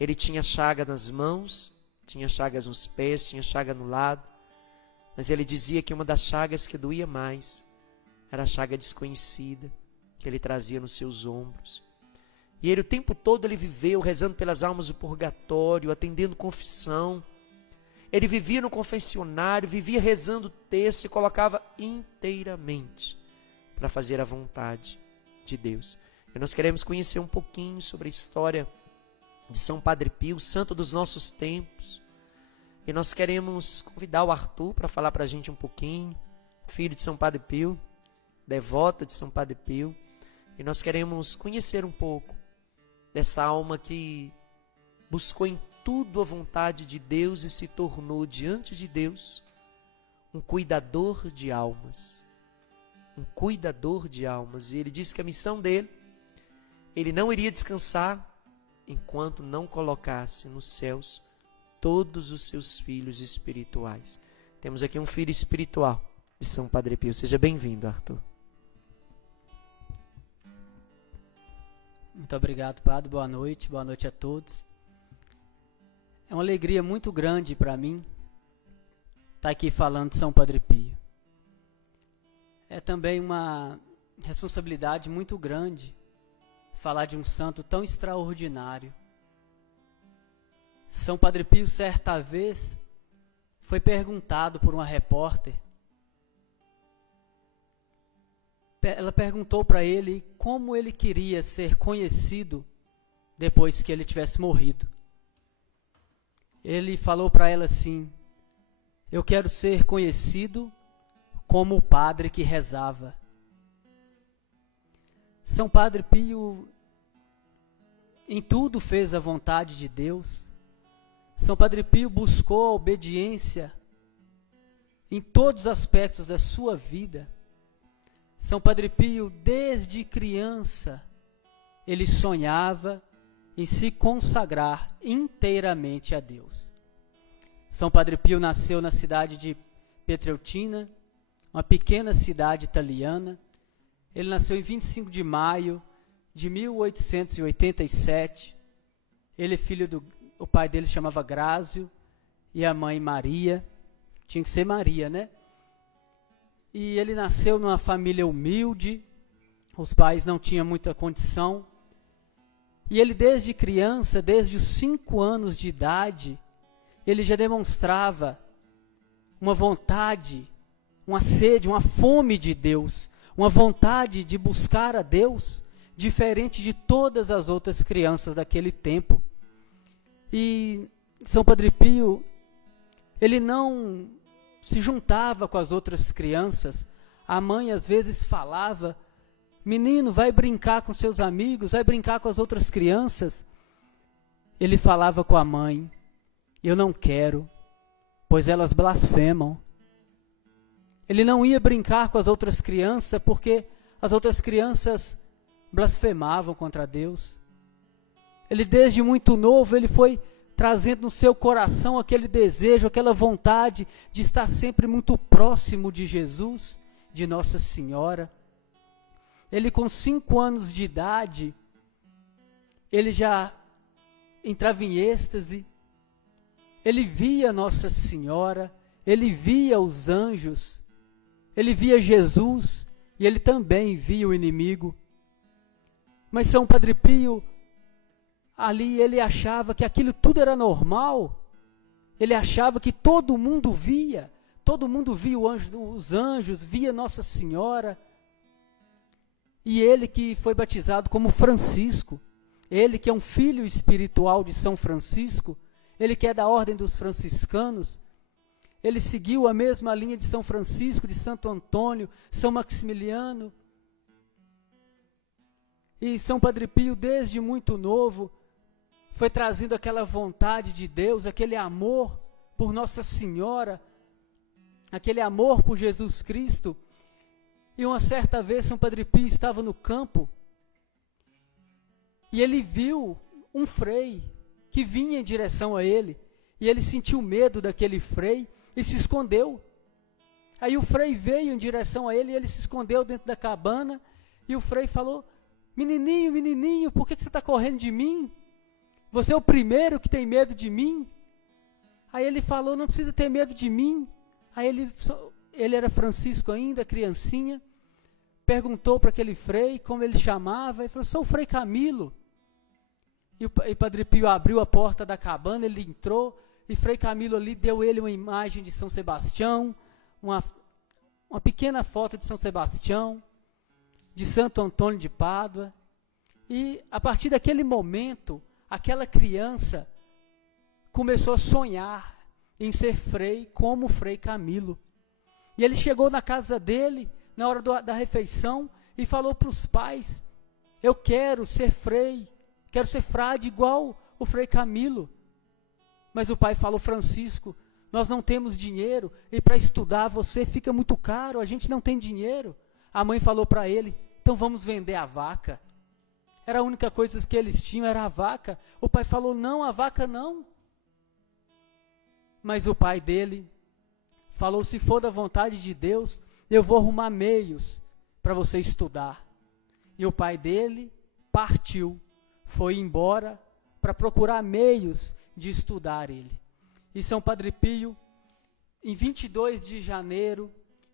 Ele tinha chaga nas mãos, tinha chagas nos pés, tinha chaga no lado, mas ele dizia que uma das chagas que doía mais era a chaga desconhecida, que ele trazia nos seus ombros. E ele o tempo todo ele viveu rezando pelas almas do purgatório, atendendo confissão. Ele vivia no confessionário, vivia rezando o texto e colocava inteiramente para fazer a vontade de Deus. E nós queremos conhecer um pouquinho sobre a história de São Padre Pio, santo dos nossos tempos. E nós queremos convidar o Arthur para falar para a gente um pouquinho, filho de São Padre Pio, devoto de São Padre Pio. E nós queremos conhecer um pouco dessa alma que buscou em tudo a vontade de Deus e se tornou diante de Deus um cuidador de almas. Um cuidador de almas. E ele disse que a missão dele, ele não iria descansar enquanto não colocasse nos céus todos os seus filhos espirituais. Temos aqui um filho espiritual de São Padre Pio. Seja bem-vindo, Arthur. Muito obrigado, Padre. Boa noite a todos. É uma alegria muito grande para mim estar aqui falando de São Padre Pio. É também uma responsabilidade muito grande falar de um santo tão extraordinário. São Padre Pio, certa vez, foi perguntado por uma repórter. Ela perguntou para ele como ele queria ser conhecido depois que ele tivesse morrido. Ele falou para ela assim: eu quero ser conhecido como o padre que rezava. São Padre Pio em tudo fez a vontade de Deus. São Padre Pio buscou a obediência em todos os aspectos da sua vida. São Padre Pio, desde criança, ele sonhava em se consagrar inteiramente a Deus. São Padre Pio nasceu na cidade de Pietrelcina, uma pequena cidade italiana. Ele nasceu em 25 de maio de 1887. Ele é filho o pai dele chamava Grázio e a mãe Maria. Tinha que ser Maria, né? E ele nasceu numa família humilde, os pais não tinham muita condição. E ele desde criança, desde os 5 anos de idade, ele já demonstrava uma vontade, uma sede, uma fome de Deus, uma vontade de buscar a Deus, diferente de todas as outras crianças daquele tempo. E São Padre Pio, ele não se juntava com as outras crianças. A mãe às vezes falava: menino, vai brincar com seus amigos, vai brincar com as outras crianças. Ele falava com a mãe: eu não quero, pois elas blasfemam. Ele não ia brincar com as outras crianças porque as outras crianças blasfemavam contra Deus. Ele desde muito novo, ele foi trazendo no seu coração aquele desejo, aquela vontade de estar sempre muito próximo de Jesus, de Nossa Senhora. Ele com 5 anos de idade, ele já entrava em êxtase, ele via Nossa Senhora, ele via os anjos, ele via Jesus e ele também via o inimigo. Mas São Padre Pio, ali ele achava que aquilo tudo era normal, ele achava que todo mundo via os anjos, via Nossa Senhora. E ele que foi batizado como Francisco, ele que é um filho espiritual de São Francisco, ele que é da ordem dos franciscanos, ele seguiu a mesma linha de São Francisco, de Santo Antônio, São Maximiliano. E São Padre Pio, desde muito novo, foi trazendo aquela vontade de Deus, aquele amor por Nossa Senhora, aquele amor por Jesus Cristo. E uma certa vez São Padre Pio estava no campo e ele viu um frei que vinha em direção a ele, e ele sentiu medo daquele frei e se escondeu. Aí o frei veio em direção a ele e ele se escondeu dentro da cabana, e o frei falou: menininho, menininho, por que você está correndo de mim? Você é o primeiro que tem medo de mim? Aí ele falou: não precisa ter medo de mim. Aí ele era Francisco ainda, criancinha, perguntou para aquele frei como ele chamava, e falou: sou o Frei Camilo. E Padre Pio abriu a porta da cabana, ele entrou, e Frei Camilo ali deu ele uma imagem de São Sebastião, uma pequena foto de São Sebastião, de Santo Antônio de Pádua. E a partir daquele momento, aquela criança começou a sonhar em ser frei como Frei Camilo. E ele chegou na casa dele, na hora da refeição, e falou para os pais: eu quero ser frei, quero ser frade igual o Frei Camilo. Mas o pai falou: Francisco, nós não temos dinheiro, e para estudar você fica muito caro, a gente não tem dinheiro. A mãe falou para ele: então vamos vender a vaca. Era a única coisa que eles tinham, era a vaca. O pai falou: não, a vaca não. Mas o pai dele falou: se for da vontade de Deus, eu vou arrumar meios para você estudar. E o pai dele partiu, foi embora para procurar meios de estudar ele. E São Padre Pio, em 22 de janeiro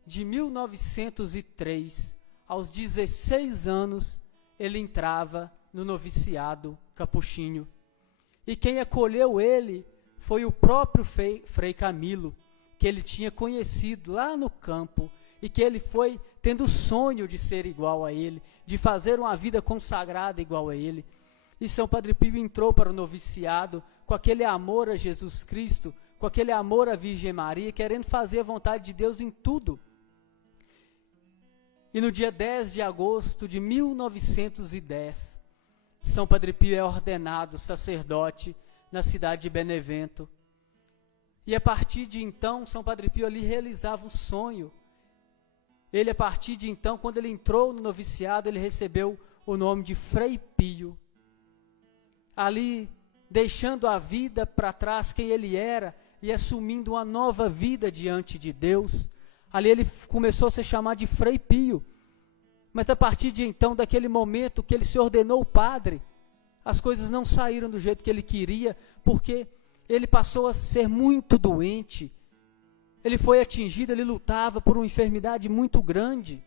de 1903, aos 16 anos, ele entrava no noviciado capuchinho. E quem acolheu ele foi o próprio Frei Camilo. que ele tinha conhecido lá no campo e que ele foi tendo o sonho de ser igual a ele, de fazer uma vida consagrada igual a ele. E São Padre Pio entrou para o noviciado com aquele amor a Jesus Cristo, com aquele amor à Virgem Maria, querendo fazer a vontade de Deus em tudo. E no dia 10 de agosto de 1910, São Padre Pio é ordenado sacerdote na cidade de Benevento. E a partir de então, São Padre Pio ali realizava um sonho. Ele, a partir de então, quando ele entrou no noviciado, ele recebeu o nome de Frei Pio. Ali, deixando a vida para trás, quem ele era, e assumindo uma nova vida diante de Deus. Ali ele começou a se chamar de Frei Pio. Mas a partir de então, daquele momento que ele se ordenou padre, as coisas não saíram do jeito que ele queria, porque ele passou a ser muito doente. Ele foi atingido, ele lutava por uma enfermidade muito grande.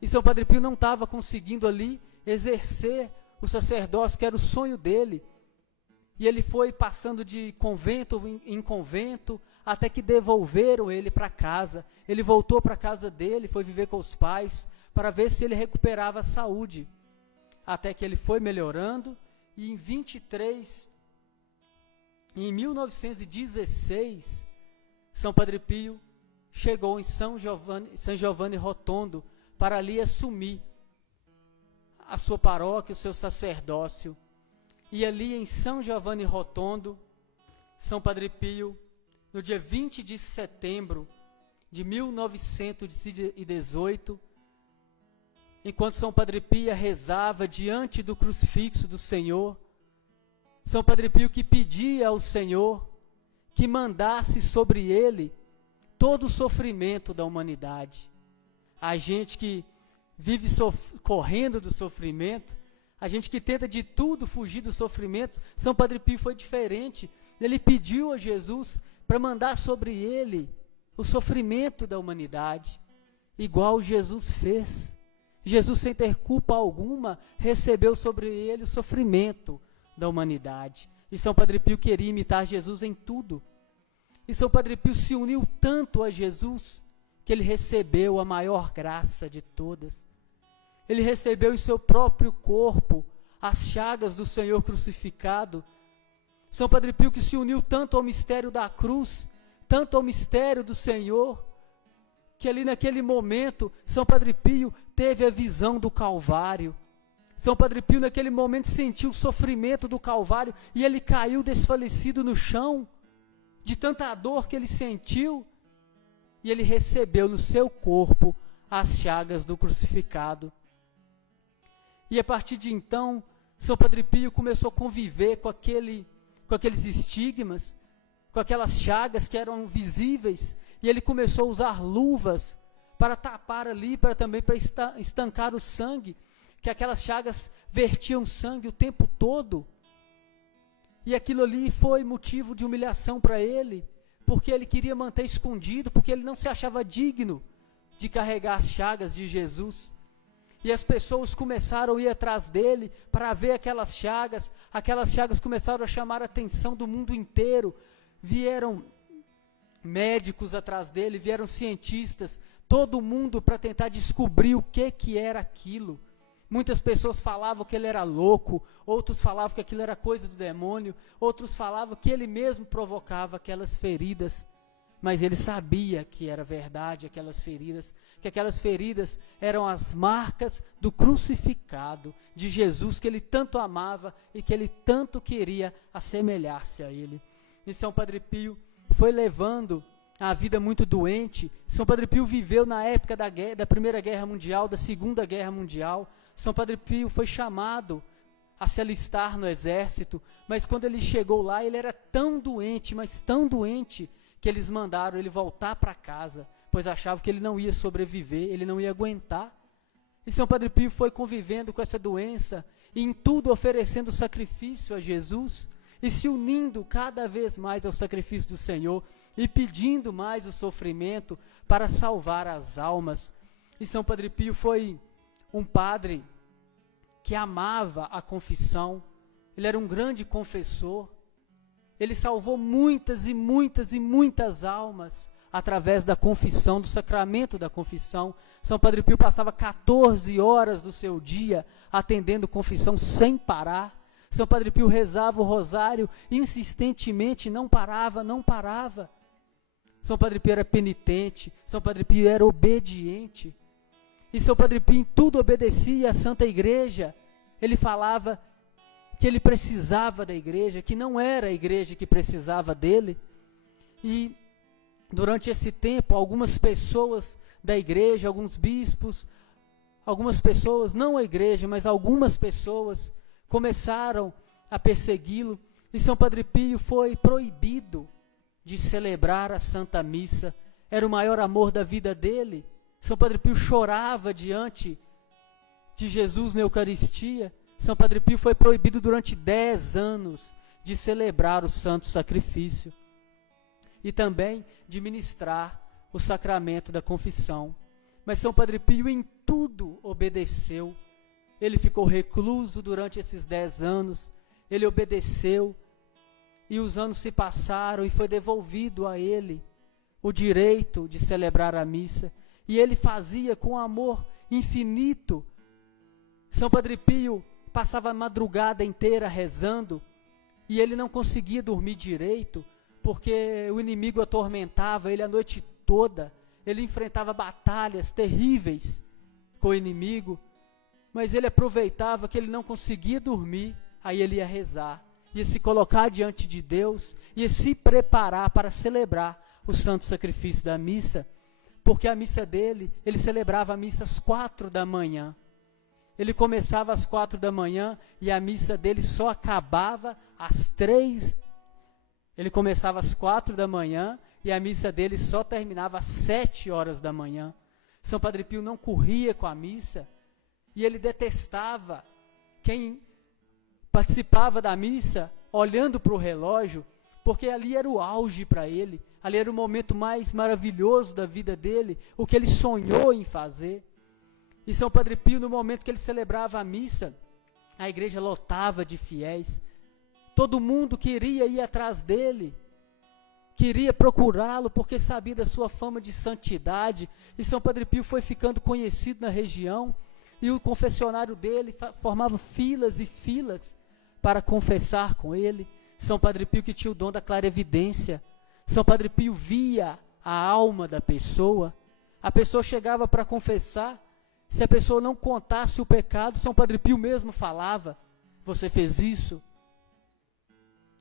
E São Padre Pio não estava conseguindo ali exercer o sacerdócio, que era o sonho dele. E ele foi passando de convento em convento, até que devolveram ele para casa. Ele voltou para a casa dele, foi viver com os pais, para ver se ele recuperava a saúde. Até que ele foi melhorando, e em 1916, São Padre Pio chegou em São Giovanni Rotondo, para ali assumir a sua paróquia, o seu sacerdócio. E ali em São Giovanni Rotondo, São Padre Pio, no dia 20 de setembro de 1918, enquanto São Padre Pio rezava diante do crucifixo do Senhor, São Padre Pio que pedia ao Senhor que mandasse sobre ele todo o sofrimento da humanidade. A gente que vive correndo do sofrimento, a gente que tenta de tudo fugir do sofrimento, São Padre Pio foi diferente. Ele pediu a Jesus para mandar sobre ele o sofrimento da humanidade, igual Jesus fez. Jesus, sem ter culpa alguma, recebeu sobre ele o sofrimento da humanidade. E São Padre Pio queria imitar Jesus em tudo. E São Padre Pio se uniu tanto a Jesus, que ele recebeu a maior graça de todas. Ele recebeu em seu próprio corpo as chagas do Senhor crucificado. São Padre Pio que se uniu tanto ao mistério da cruz, tanto ao mistério do Senhor, que ali naquele momento, São Padre Pio teve a visão do Calvário. São Padre Pio naquele momento sentiu o sofrimento do Calvário e ele caiu desfalecido no chão, de tanta dor que ele sentiu, e ele recebeu no seu corpo as chagas do crucificado. E a partir de então, São Padre Pio começou a conviver com aqueles estigmas, com aquelas chagas que eram visíveis, e ele começou a usar luvas para tapar ali, para estancar o sangue, que aquelas chagas vertiam sangue o tempo todo. E aquilo ali foi motivo de humilhação para ele, porque ele queria manter escondido, porque ele não se achava digno de carregar as chagas de Jesus. E as pessoas começaram a ir atrás dele para ver aquelas chagas começaram a chamar a atenção do mundo inteiro. Vieram médicos atrás dele, vieram cientistas, todo mundo para tentar descobrir o que era aquilo. Muitas pessoas falavam que ele era louco, outros falavam que aquilo era coisa do demônio, outros falavam que ele mesmo provocava aquelas feridas. Mas ele sabia que era verdade aquelas feridas, que aquelas feridas eram as marcas do crucificado, de Jesus que ele tanto amava e que ele tanto queria assemelhar-se a ele. E São Padre Pio foi levando a vida muito doente. São Padre Pio viveu na época da Primeira Guerra Mundial, da Segunda Guerra Mundial. São Padre Pio foi chamado a se alistar no exército, mas quando ele chegou lá, ele era tão doente, mas tão doente, que eles mandaram ele voltar para casa, pois achavam que ele não ia sobreviver, ele não ia aguentar. E São Padre Pio foi convivendo com essa doença, e em tudo oferecendo sacrifício a Jesus, e se unindo cada vez mais ao sacrifício do Senhor, e pedindo mais o sofrimento para salvar as almas. E São Padre Pio foi um padre que amava a confissão, ele era um grande confessor, ele salvou muitas e muitas e muitas almas através da confissão, do sacramento da confissão. São Padre Pio passava 14 horas do seu dia atendendo confissão sem parar. São Padre Pio rezava o rosário insistentemente, não parava. São Padre Pio era penitente, São Padre Pio era obediente. E São Padre Pio em tudo obedecia à Santa Igreja. Ele falava que ele precisava da igreja, que não era a igreja que precisava dele. E durante esse tempo, algumas pessoas da igreja, alguns bispos, algumas pessoas, não a igreja, mas algumas pessoas, começaram a persegui-lo. E São Padre Pio foi proibido de celebrar a Santa Missa. Era o maior amor da vida dele. São Padre Pio chorava diante de Jesus na Eucaristia. São Padre Pio foi proibido durante 10 anos de celebrar o Santo Sacrifício e também de ministrar o sacramento da confissão. Mas São Padre Pio em tudo obedeceu. Ele ficou recluso durante esses 10 anos, ele obedeceu, e os anos se passaram e foi devolvido a ele o direito de celebrar a missa, e ele fazia com amor infinito. São Padre Pio passava a madrugada inteira rezando, e ele não conseguia dormir direito, porque o inimigo atormentava ele a noite toda. Ele enfrentava batalhas terríveis com o inimigo, mas ele aproveitava que ele não conseguia dormir, aí ele ia rezar, ia se colocar diante de Deus, ia se preparar para celebrar o santo sacrifício da missa, porque a missa dele, ele celebrava a missa às 4 da manhã. Ele começava às 4 da manhã e a missa dele só acabava às 3. Ele começava às 4 da manhã e a missa dele só terminava às 7 horas da manhã. São Padre Pio não corria com a missa e ele detestava quem participava da missa olhando para o relógio, porque ali era o auge para ele, ali era o momento mais maravilhoso da vida dele, o que ele sonhou em fazer. E São Padre Pio, no momento que ele celebrava a missa, a igreja lotava de fiéis. Todo mundo queria ir atrás dele, queria procurá-lo, porque sabia da sua fama de santidade. E São Padre Pio foi ficando conhecido na região, e o confessionário dele formava filas e filas para confessar com ele. São Padre Pio que tinha o dom da clarevidência. São Padre Pio via a alma da pessoa. A pessoa chegava para confessar. Se a pessoa não contasse o pecado, São Padre Pio mesmo falava: você fez isso?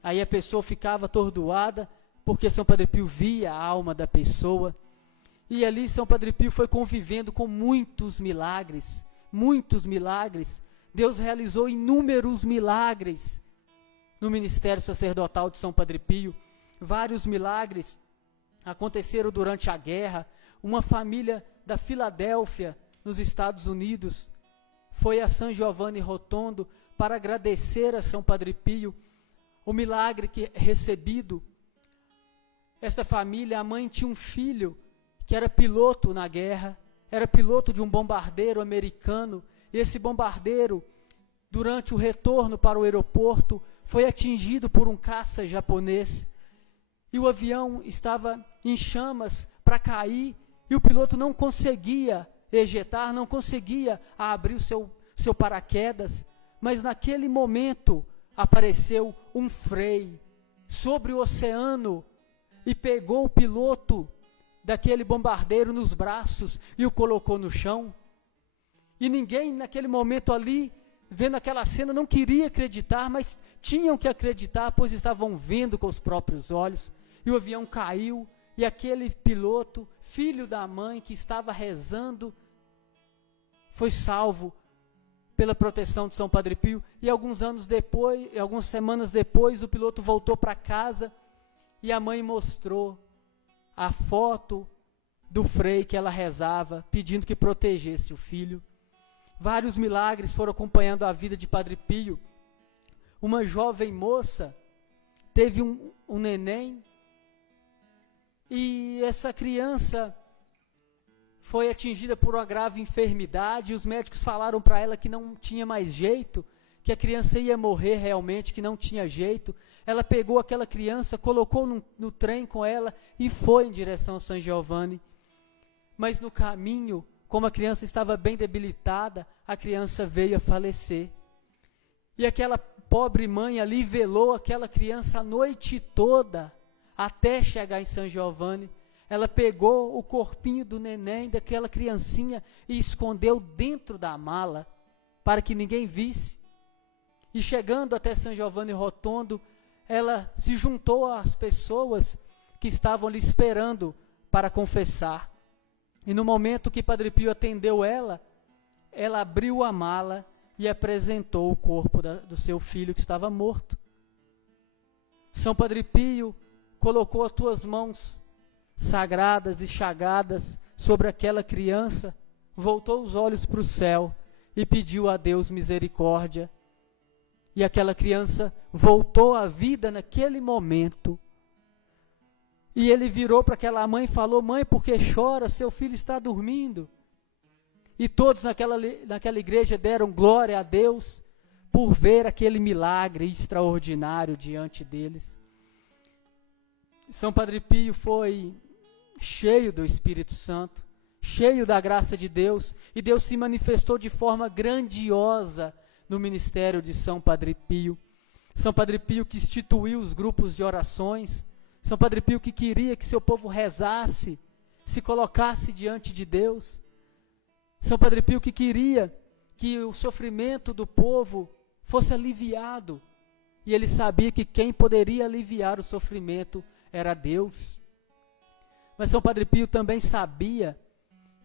Aí a pessoa ficava atordoada, porque São Padre Pio via a alma da pessoa. E ali São Padre Pio foi convivendo com muitos milagres, muitos milagres. Deus realizou inúmeros milagres no ministério sacerdotal de São Padre Pio. Vários milagres aconteceram durante a guerra. Uma família da Filadélfia, nos Estados Unidos, foi a San Giovanni Rotondo para agradecer a São Padre Pio o milagre que recebido. Esta família, a mãe tinha um filho que era piloto na guerra, era piloto de um bombardeiro americano, e esse bombardeiro, durante o retorno para o aeroporto, foi atingido por um caça japonês, e o avião estava em chamas para cair, e o piloto não conseguia ejetar, não conseguia abrir o seu paraquedas, mas naquele momento apareceu um Frei sobre o oceano e pegou o piloto daquele bombardeiro nos braços e o colocou no chão. E ninguém naquele momento ali, vendo aquela cena, não queria acreditar, mas tinham que acreditar, pois estavam vendo com os próprios olhos. E o avião caiu, e aquele piloto, filho da mãe que estava rezando, foi salvo pela proteção de São Padre Pio. E algumas semanas depois, o piloto voltou para casa e a mãe mostrou a foto do Frei que ela rezava, pedindo que protegesse o filho. Vários milagres foram acompanhando a vida de Padre Pio. Uma jovem moça teve um neném, e essa criança foi atingida por uma grave enfermidade, e os médicos falaram para ela que não tinha mais jeito, que a criança ia morrer realmente, que não tinha jeito, ela pegou aquela criança, colocou no trem com ela e foi em direção a San Giovanni. Mas no caminho, como a criança estava bem debilitada, a criança veio a falecer. E aquela pobre mãe ali velou aquela criança a noite toda, até chegar em San Giovanni. Ela pegou o corpinho do neném, daquela criancinha, e escondeu dentro da mala, para que ninguém visse. E chegando até San Giovanni Rotondo, ela se juntou às pessoas que estavam ali esperando para confessar. E no momento que Padre Pio atendeu ela abriu a mala e apresentou o corpo do seu filho que estava morto. São Padre Pio colocou as tuas mãos sagradas e chagadas sobre aquela criança, voltou os olhos para o céu e pediu a Deus misericórdia. E aquela criança voltou à vida naquele momento. E ele virou para aquela mãe e falou: mãe, por que chora? Seu filho está dormindo. E todos naquela igreja deram glória a Deus por ver aquele milagre extraordinário diante deles. São Padre Pio foi cheio do Espírito Santo, cheio da graça de Deus, e Deus se manifestou de forma grandiosa no ministério de São Padre Pio. São Padre Pio que instituiu os grupos de orações, São Padre Pio que queria que seu povo rezasse, se colocasse diante de Deus, São Padre Pio que queria que o sofrimento do povo fosse aliviado, e ele sabia que quem poderia aliviar o sofrimento era Deus. Mas São Padre Pio também sabia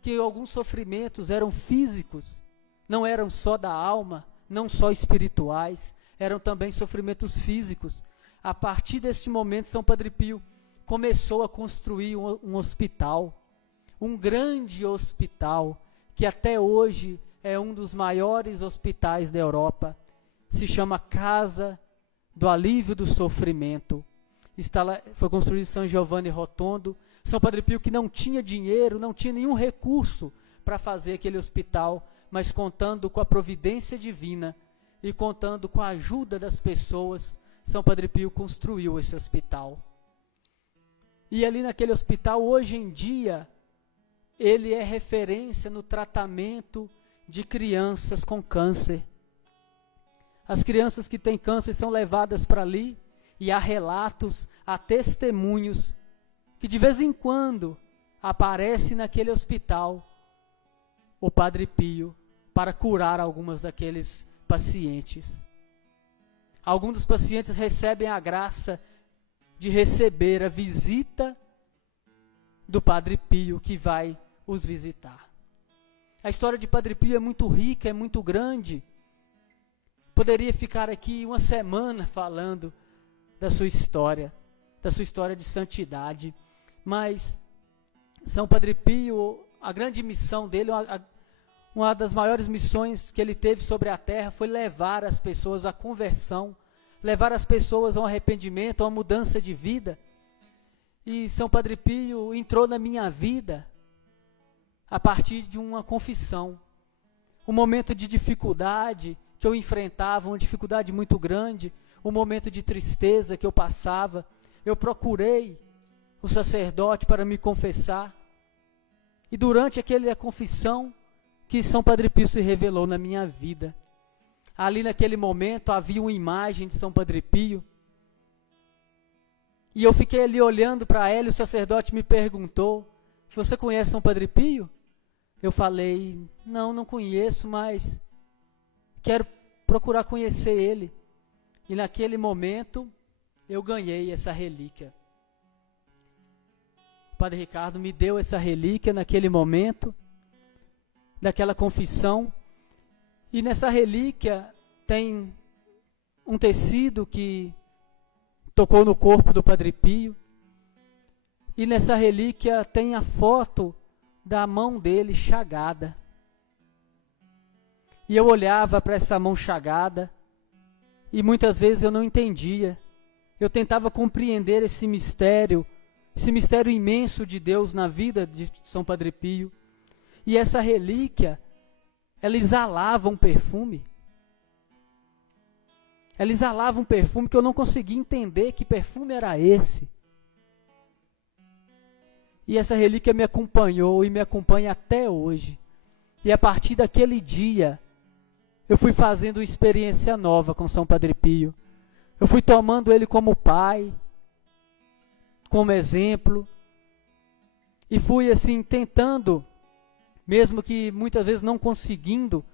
que alguns sofrimentos eram físicos, não eram só da alma, não só espirituais, eram também sofrimentos físicos. A partir deste momento, São Padre Pio começou a construir um hospital, um grande hospital, que até hoje é um dos maiores hospitais da Europa. Se chama Casa do Alívio do Sofrimento. Foi construído em San Giovanni Rotondo. São Padre Pio que não tinha dinheiro, não tinha nenhum recurso para fazer aquele hospital, mas contando com a providência divina e contando com a ajuda das pessoas, São Padre Pio construiu esse hospital. E ali naquele hospital, hoje em dia, ele é referência no tratamento de crianças com câncer. As crianças que têm câncer são levadas para ali, e há relatos, há testemunhos, que de vez em quando aparece naquele hospital o Padre Pio para curar algumas daqueles pacientes. Alguns dos pacientes recebem a graça de receber a visita do Padre Pio que vai os visitar. A história de Padre Pio é muito rica, é muito grande. Poderia ficar aqui uma semana falando da sua história de santidade, mas São Padre Pio, a grande missão dele, uma das maiores missões que ele teve sobre a terra foi levar as pessoas à conversão, levar as pessoas a um arrependimento, a uma mudança de vida. E São Padre Pio entrou na minha vida a partir de uma confissão, um momento de dificuldade que eu enfrentava, uma dificuldade muito grande, um momento de tristeza que eu passava. Eu procurei o sacerdote para me confessar, e durante aquela confissão que São Padre Pio se revelou na minha vida. Ali naquele momento havia uma imagem de São Padre Pio, e eu fiquei ali olhando para ela, e o sacerdote me perguntou: você conhece São Padre Pio? Eu falei: não conheço, mas quero procurar conhecer ele. E naquele momento eu ganhei essa relíquia. O Padre Ricardo me deu essa relíquia naquele momento, daquela confissão. E nessa relíquia tem um tecido que tocou no corpo do Padre Pio. E nessa relíquia tem a foto da mão dele chagada. E eu olhava para essa mão chagada e muitas vezes eu não entendia. Eu tentava compreender esse mistério imenso de Deus na vida de São Padre Pio. E essa relíquia, ela exalava um perfume. ela exalava um perfume que eu não conseguia entender que perfume era esse. E essa relíquia me acompanhou e me acompanha até hoje. E a partir daquele dia, eu fui fazendo uma experiência nova com São Padre Pio. Eu fui tomando ele como pai, como exemplo. E fui assim, tentando, mesmo que muitas vezes não conseguindo,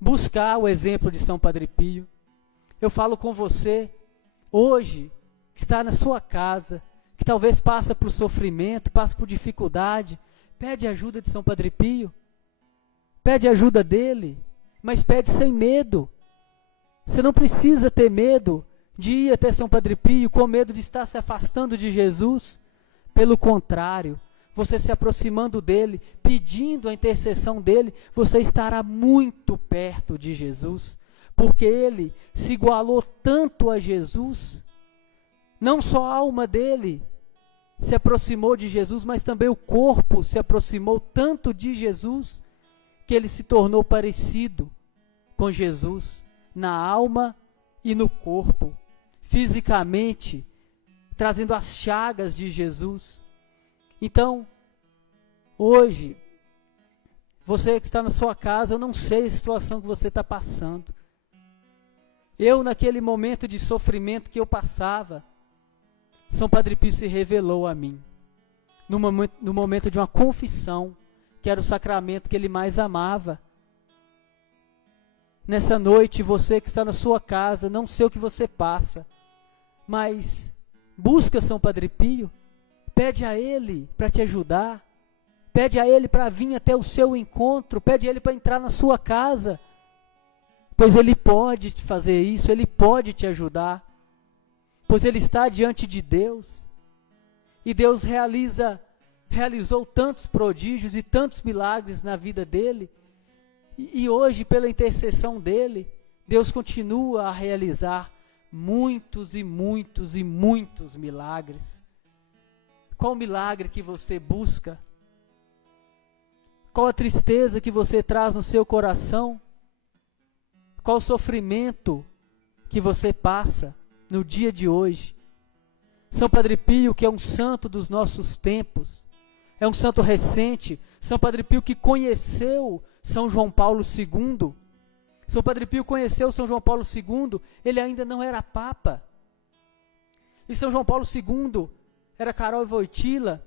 buscar o exemplo de São Padre Pio. Eu falo com você, hoje, que está na sua casa, que talvez passa por sofrimento, passa por dificuldade, pede ajuda de São Padre Pio. Pede ajuda dele, mas pede sem medo. Você não precisa ter medo de ir até São Padre Pio com medo de estar se afastando de Jesus. Pelo contrário, você se aproximando dele, pedindo a intercessão dele, você estará muito perto de Jesus, porque ele se igualou tanto a Jesus. Não só a alma dele se aproximou de Jesus, mas também o corpo se aproximou tanto de Jesus, que ele se tornou parecido com Jesus, na alma e no corpo, fisicamente, trazendo as chagas de Jesus. Então, hoje, você que está na sua casa, eu não sei a situação que você está passando. Eu, naquele momento de sofrimento que eu passava, São Padre Pio se revelou a mim, no momento de uma confissão, que era o sacramento que ele mais amava. Nessa noite, você que está na sua casa, não sei o que você passa, mas busca São Padre Pio, pede a ele para te ajudar, pede a ele para vir até o seu encontro, pede a ele para entrar na sua casa, pois ele pode te fazer isso, ele pode te ajudar, pois ele está diante de Deus, e Deus realizou tantos prodígios e tantos milagres na vida dele, e hoje, pela intercessão dele, Deus continua a realizar muitos e muitos e muitos milagres. Qual o milagre que você busca? Qual a tristeza que você traz no seu coração? Qual o sofrimento que você passa no dia de hoje? São Padre Pio, que é um santo dos nossos tempos, é um santo recente, São Padre Pio que conheceu São João Paulo II. São Padre Pio conheceu São João Paulo II, ele ainda não era Papa. E São João Paulo II era Karol Wojtyla,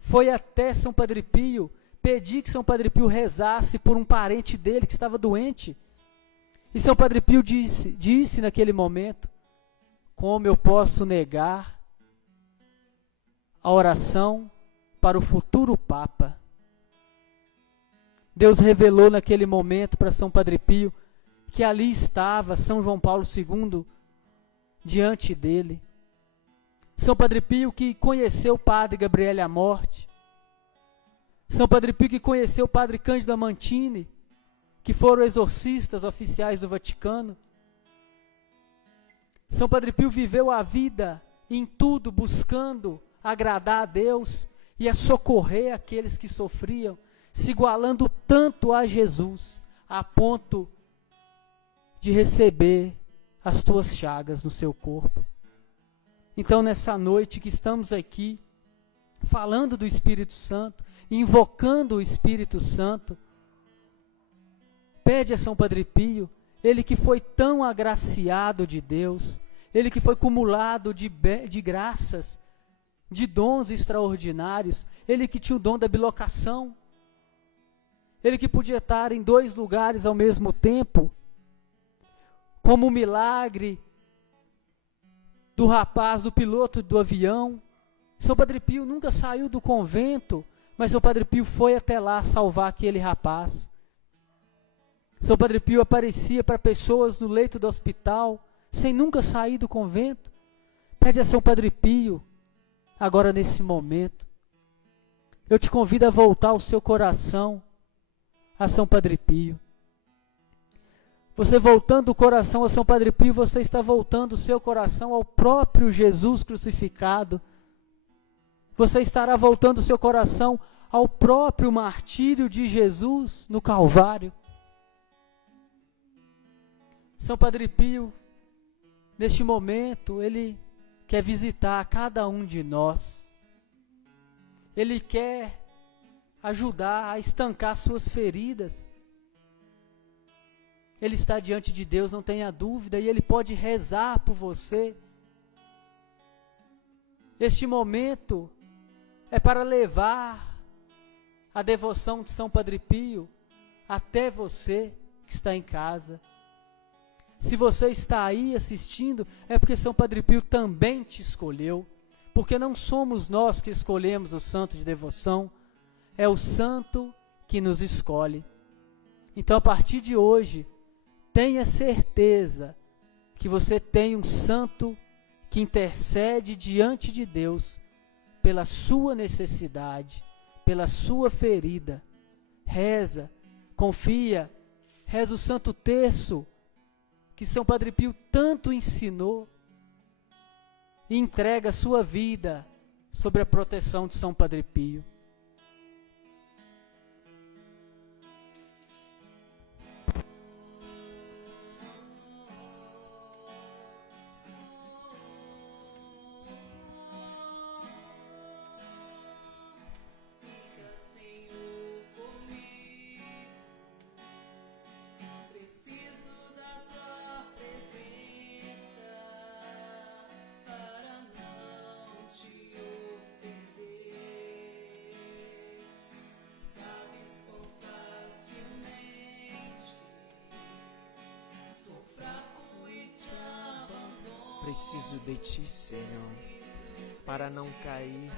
foi até São Padre Pio, pedir que São Padre Pio rezasse por um parente dele que estava doente. E São Padre Pio disse naquele momento: como eu posso negar a oração para o futuro Papa? Deus revelou naquele momento para São Padre Pio que ali estava São João Paulo II diante dele. São Padre Pio que conheceu o Padre Gabriele Amorti. São Padre Pio que conheceu o Padre Cândido Amantini, que foram exorcistas oficiais do Vaticano. São Padre Pio viveu a vida em tudo buscando agradar a Deus e a socorrer aqueles que sofriam, se igualando tanto a Jesus, a ponto de receber as tuas chagas no seu corpo. Então, nessa noite que estamos aqui, falando do Espírito Santo, invocando o Espírito Santo, pede a São Padre Pio, ele que foi tão agraciado de Deus, ele que foi cumulado de graças, de dons extraordinários, ele que tinha o dom da bilocação, ele que podia estar em 2 lugares ao mesmo tempo, como o milagre do rapaz, do piloto do avião. São Padre Pio nunca saiu do convento, mas São Padre Pio foi até lá salvar aquele rapaz. São Padre Pio aparecia para pessoas no leito do hospital, sem nunca sair do convento. Pede a São Padre Pio, agora nesse momento. Eu te convido a voltar o seu coração a São Padre Pio. Você voltando o coração a São Padre Pio, você está voltando o seu coração ao próprio Jesus crucificado. Você estará voltando o seu coração ao próprio martírio de Jesus no Calvário. São Padre Pio neste momento, Ele quer visitar cada um de nós. Ele quer ajudar a estancar suas feridas. Ele está diante de Deus, não tenha dúvida, e Ele pode rezar por você. Este momento é para levar a devoção de São Padre Pio até você que está em casa. Se você está aí assistindo, é porque São Padre Pio também te escolheu, porque não somos nós que escolhemos o santo de devoção, é o santo que nos escolhe. Então, a partir de hoje, tenha certeza que você tem um santo que intercede diante de Deus pela sua necessidade, pela sua ferida. Reza, confia, reza o Santo Terço, que São Padre Pio tanto ensinou, e entrega a sua vida sob a proteção de São Padre Pio. Preciso de ti, Senhor, para não cair.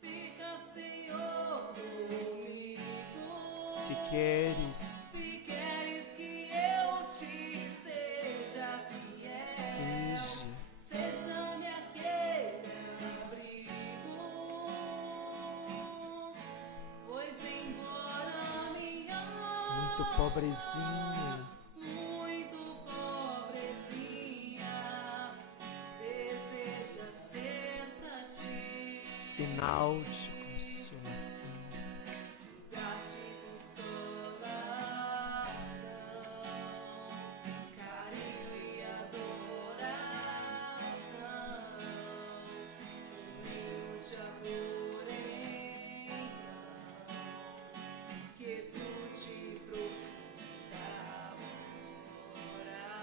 Fica, Senhor, comigo. Se queres que eu te seja fiel, seja-me aquele abrigo, pois embora minha alma muito pobrezinha, sinal de consolação, lugar de consolação, carinho e adoração, humilde amor então, que tu te profunda oração.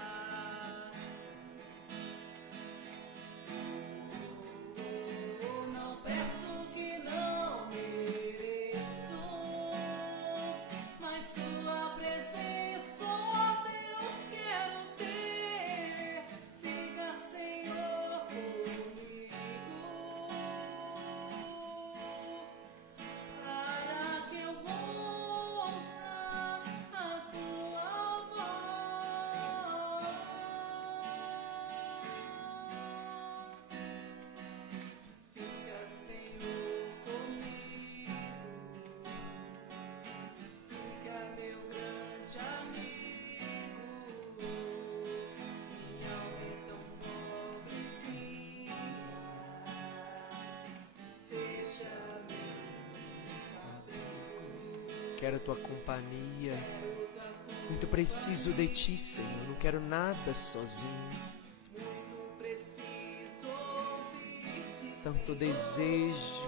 Não peço que não mereço, mas tua presença, ó Deus, quero ter. Fica, Senhor, comigo, para que eu ouça a tua voz. Fica, Senhor, comigo, fica meu grande amigo, minha alma é tão pobrezinha, seja meu abrigo. quero tua companhia. Muito preciso de ti, Senhor, não quero nada sozinho. Muito preciso ouvir-te, Tanto desejo,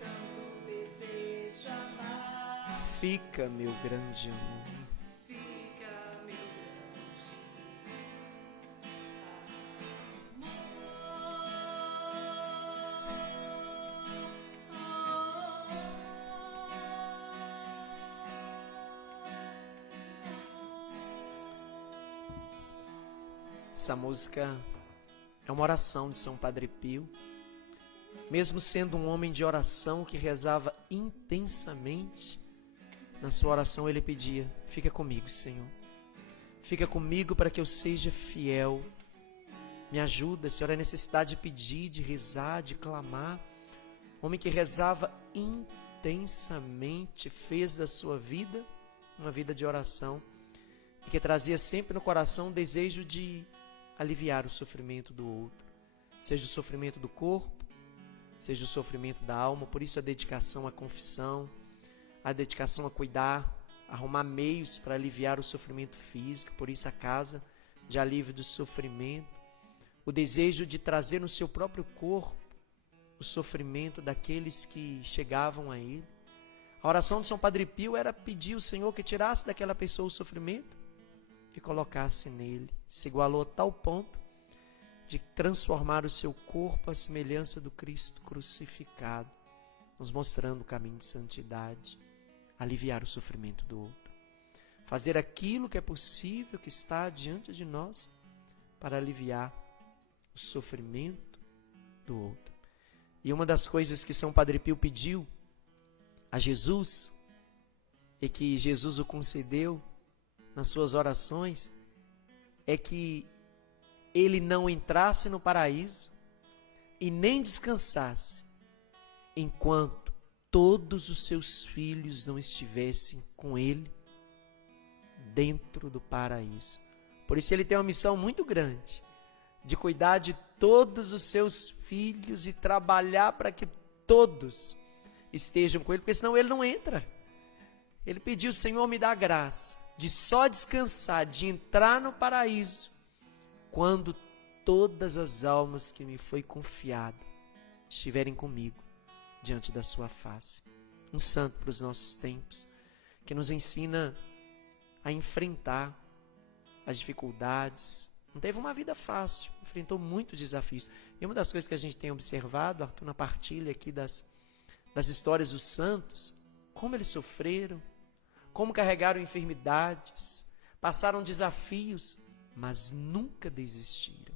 tanto desejo amar. fica meu grande amor. Fica meu grande Essa música é uma oração de São Padre Pio. Mesmo sendo um homem de oração que rezava intensamente, na sua oração ele pedia: fica comigo, Senhor. Fica comigo para que eu seja fiel. Me ajuda, Senhor, a necessidade de pedir, de rezar, de clamar. Homem que rezava intensamente, fez da sua vida uma vida de oração e que trazia sempre no coração o desejo de aliviar o sofrimento do outro, seja o sofrimento do corpo, seja o sofrimento da alma. Por isso a dedicação à confissão, a dedicação a cuidar arrumar meios para aliviar o sofrimento físico, por isso a casa de alívio do sofrimento, o desejo de trazer no seu próprio corpo o sofrimento daqueles que chegavam a ele. A oração de São Padre Pio era pedir ao Senhor que tirasse daquela pessoa o sofrimento e colocasse nele. Se igualou a tal ponto de transformar o seu corpo à semelhança do Cristo crucificado, nos mostrando o caminho de santidade, aliviar o sofrimento do outro. Fazer aquilo que é possível, que está diante de nós, para aliviar o sofrimento do outro. E uma das coisas que São Padre Pio pediu a Jesus, e que Jesus o concedeu nas suas orações, é que ele não entrasse no paraíso e nem descansasse enquanto todos os seus filhos não estivessem com ele dentro do paraíso. Por isso ele tem uma missão muito grande, de cuidar de todos os seus filhos e trabalhar para que todos estejam com ele, porque senão ele não entra. Ele pediu: Senhor, me dá graça de só descansar, de entrar no paraíso, quando todas as almas que me foi confiado estiverem comigo diante da sua face. Um santo para os nossos tempos, que nos ensina a enfrentar as dificuldades. Não teve uma vida fácil, enfrentou muitos desafios. E uma das coisas que a gente tem observado, Arthur, na partilha aqui das histórias dos santos, como eles sofreram, como carregaram enfermidades, passaram desafios, mas nunca desistiram.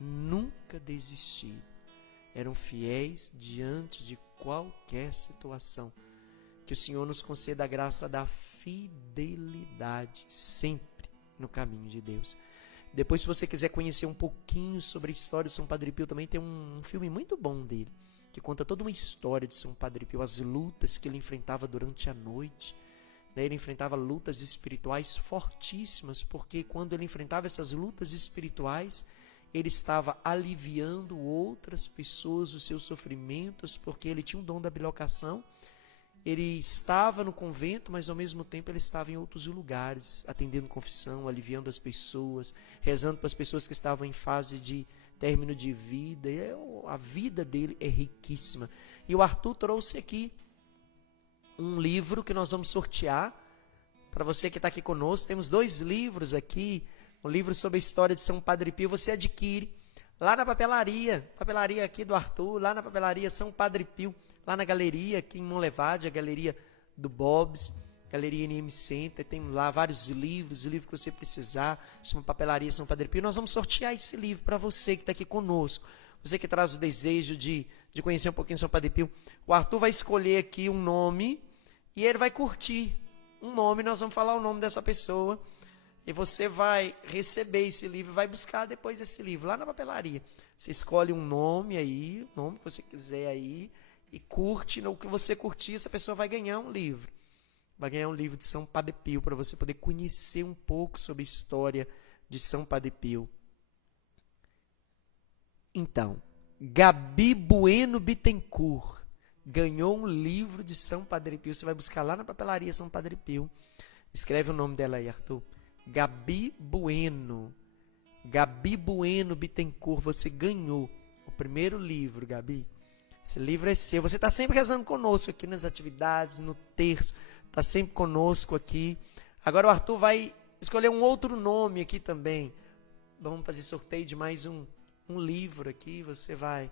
Nunca desistiram. Eram fiéis diante de qualquer situação. Que o Senhor nos conceda a graça da fidelidade, sempre no caminho de Deus. Depois, se você quiser conhecer um pouquinho sobre a história de São Padre Pio, também tem um filme muito bom dele, que conta toda uma história de São Padre Pio, as lutas que ele enfrentava durante a noite. Ele enfrentava lutas espirituais fortíssimas, porque quando ele enfrentava essas lutas espirituais, ele estava aliviando outras pessoas os seus sofrimentos, porque ele tinha o dom da bilocação. Ele estava no convento, mas ao mesmo tempo ele estava em outros lugares, atendendo confissão, aliviando as pessoas, rezando para as pessoas que estavam em fase de término de vida. A vida dele é riquíssima. E o Arthur trouxe aqui um livro que nós vamos sortear para você que está aqui conosco. Temos 2 livros aqui, um livro sobre a história de São Padre Pio. Você adquire lá na papelaria aqui do Arthur, lá na papelaria São Padre Pio, lá na galeria aqui em Monlevade, a galeria do Bob's, galeria NM Center. Tem lá vários livros, o livro que você precisar, chama Papelaria São Padre Pio. Nós vamos sortear esse livro para você que está aqui conosco, você que traz o desejo de conhecer um pouquinho São Padre Pio. O Arthur vai escolher aqui um nome e ele vai curtir um nome. Nós vamos falar o nome dessa pessoa e você vai receber esse livro, vai buscar depois esse livro lá na papelaria. Você escolhe um nome aí, o nome que você quiser aí, e curte. No que você curtir, essa pessoa vai ganhar um livro. Vai ganhar um livro de São Padre Pio, para você poder conhecer um pouco sobre a história de São Padre Pio. Então, Gabi Bueno Bittencourt ganhou um livro de São Padre Pio. Você vai buscar lá na papelaria São Padre Pio. Escreve o nome dela aí, Arthur. Gabi Bueno Bittencourt. Você ganhou o primeiro livro, Gabi. Esse livro é seu. Você está sempre rezando conosco aqui nas atividades, no terço. Está sempre conosco aqui. Agora o Arthur vai escolher um outro nome aqui também. Vamos fazer sorteio de mais um livro aqui. Você vai.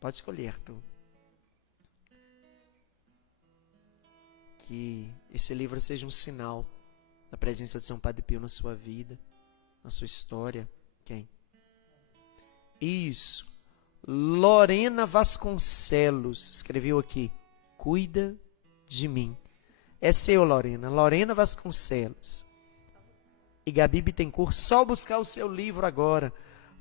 Pode escolher, Arthur. Que esse livro seja um sinal da presença de São Padre Pio na sua vida, na sua história. Quem? Isso. Lorena Vasconcelos escreveu aqui: cuida de mim. É seu, Lorena. Lorena Vasconcelos. E Gabi Bittencourt, só buscar o seu livro agora.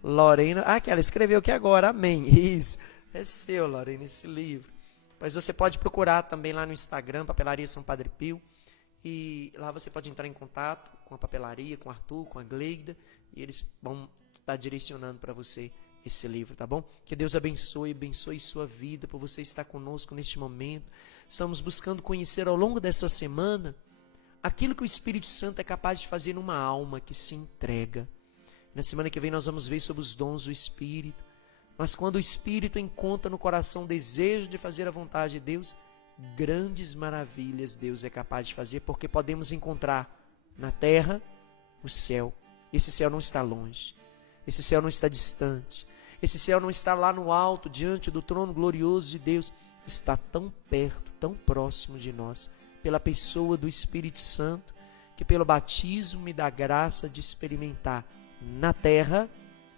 Lorena, que ela escreveu aqui agora, amém. Isso, é seu, Lorena, esse livro. Mas você pode procurar também lá no Instagram, Papelaria São Padre Pio. E lá você pode entrar em contato com a papelaria, com o Arthur, com a Gleida. E eles vão estar direcionando para você esse livro, tá bom? Que Deus abençoe sua vida, por você estar conosco neste momento. estamos buscando conhecer ao longo dessa semana aquilo que o Espírito Santo é capaz de fazer numa alma que se entrega. Na semana que vem nós vamos ver sobre os dons do Espírito. Mas quando o Espírito encontra no coração o desejo de fazer a vontade de Deus, grandes maravilhas Deus é capaz de fazer, porque podemos encontrar na terra o céu. Esse céu não está longe, esse céu não está distante, esse céu não está lá no alto, diante do trono glorioso de Deus. Está tão perto, tão próximo de nós, pela pessoa do Espírito Santo, que pelo batismo me dá graça de experimentar na terra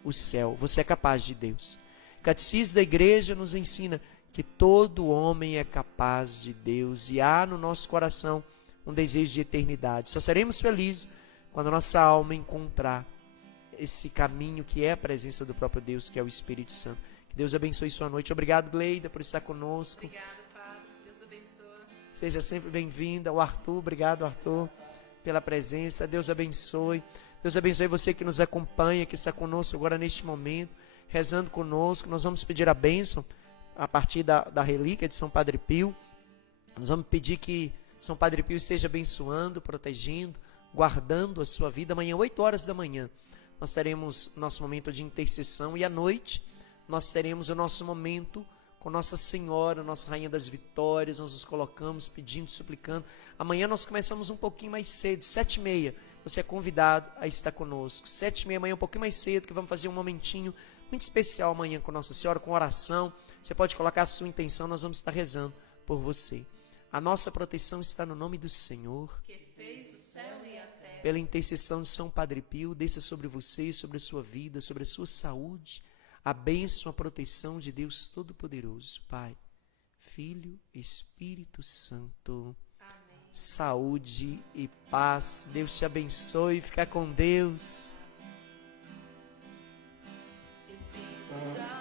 o céu. Você é capaz de Deus. O Catecismo da Igreja nos ensina que todo homem é capaz de Deus e há no nosso coração um desejo de eternidade. Só seremos felizes quando a nossa alma encontrar esse caminho que é a presença do próprio Deus, que é o Espírito Santo. Que Deus abençoe sua noite. Obrigado, Gleida, por estar conosco. Obrigado, Padre. Deus abençoe. Seja sempre bem-vinda. O Arthur, obrigado, Arthur, pela presença. Deus abençoe. Deus abençoe você que nos acompanha, que está conosco agora neste momento, rezando conosco. Nós vamos pedir a bênção a partir da relíquia de São Padre Pio. Nós vamos pedir que São Padre Pio esteja abençoando, protegendo, guardando a sua vida. Amanhã, 8 horas da manhã, nós teremos nosso momento de intercessão e à noite nós teremos o nosso momento com Nossa Senhora, Nossa Rainha das Vitórias. Nós nos colocamos pedindo, suplicando. Amanhã nós começamos um pouquinho mais cedo, 7h30. Você é convidado a estar conosco. 7h30 amanhã, um pouquinho mais cedo, que vamos fazer um momentinho muito especial amanhã com Nossa Senhora, com oração. Você pode colocar a sua intenção, nós vamos estar rezando por você. A nossa proteção está no nome do Senhor. Que fez o céu e a terra. Pela intercessão de São Padre Pio, desça sobre você, sobre a sua vida, sobre a sua saúde, a bênção, a proteção de Deus Todo-Poderoso, Pai, Filho, Espírito Santo. Amém. Saúde e paz. Deus te abençoe. Fica com Deus. Espírito da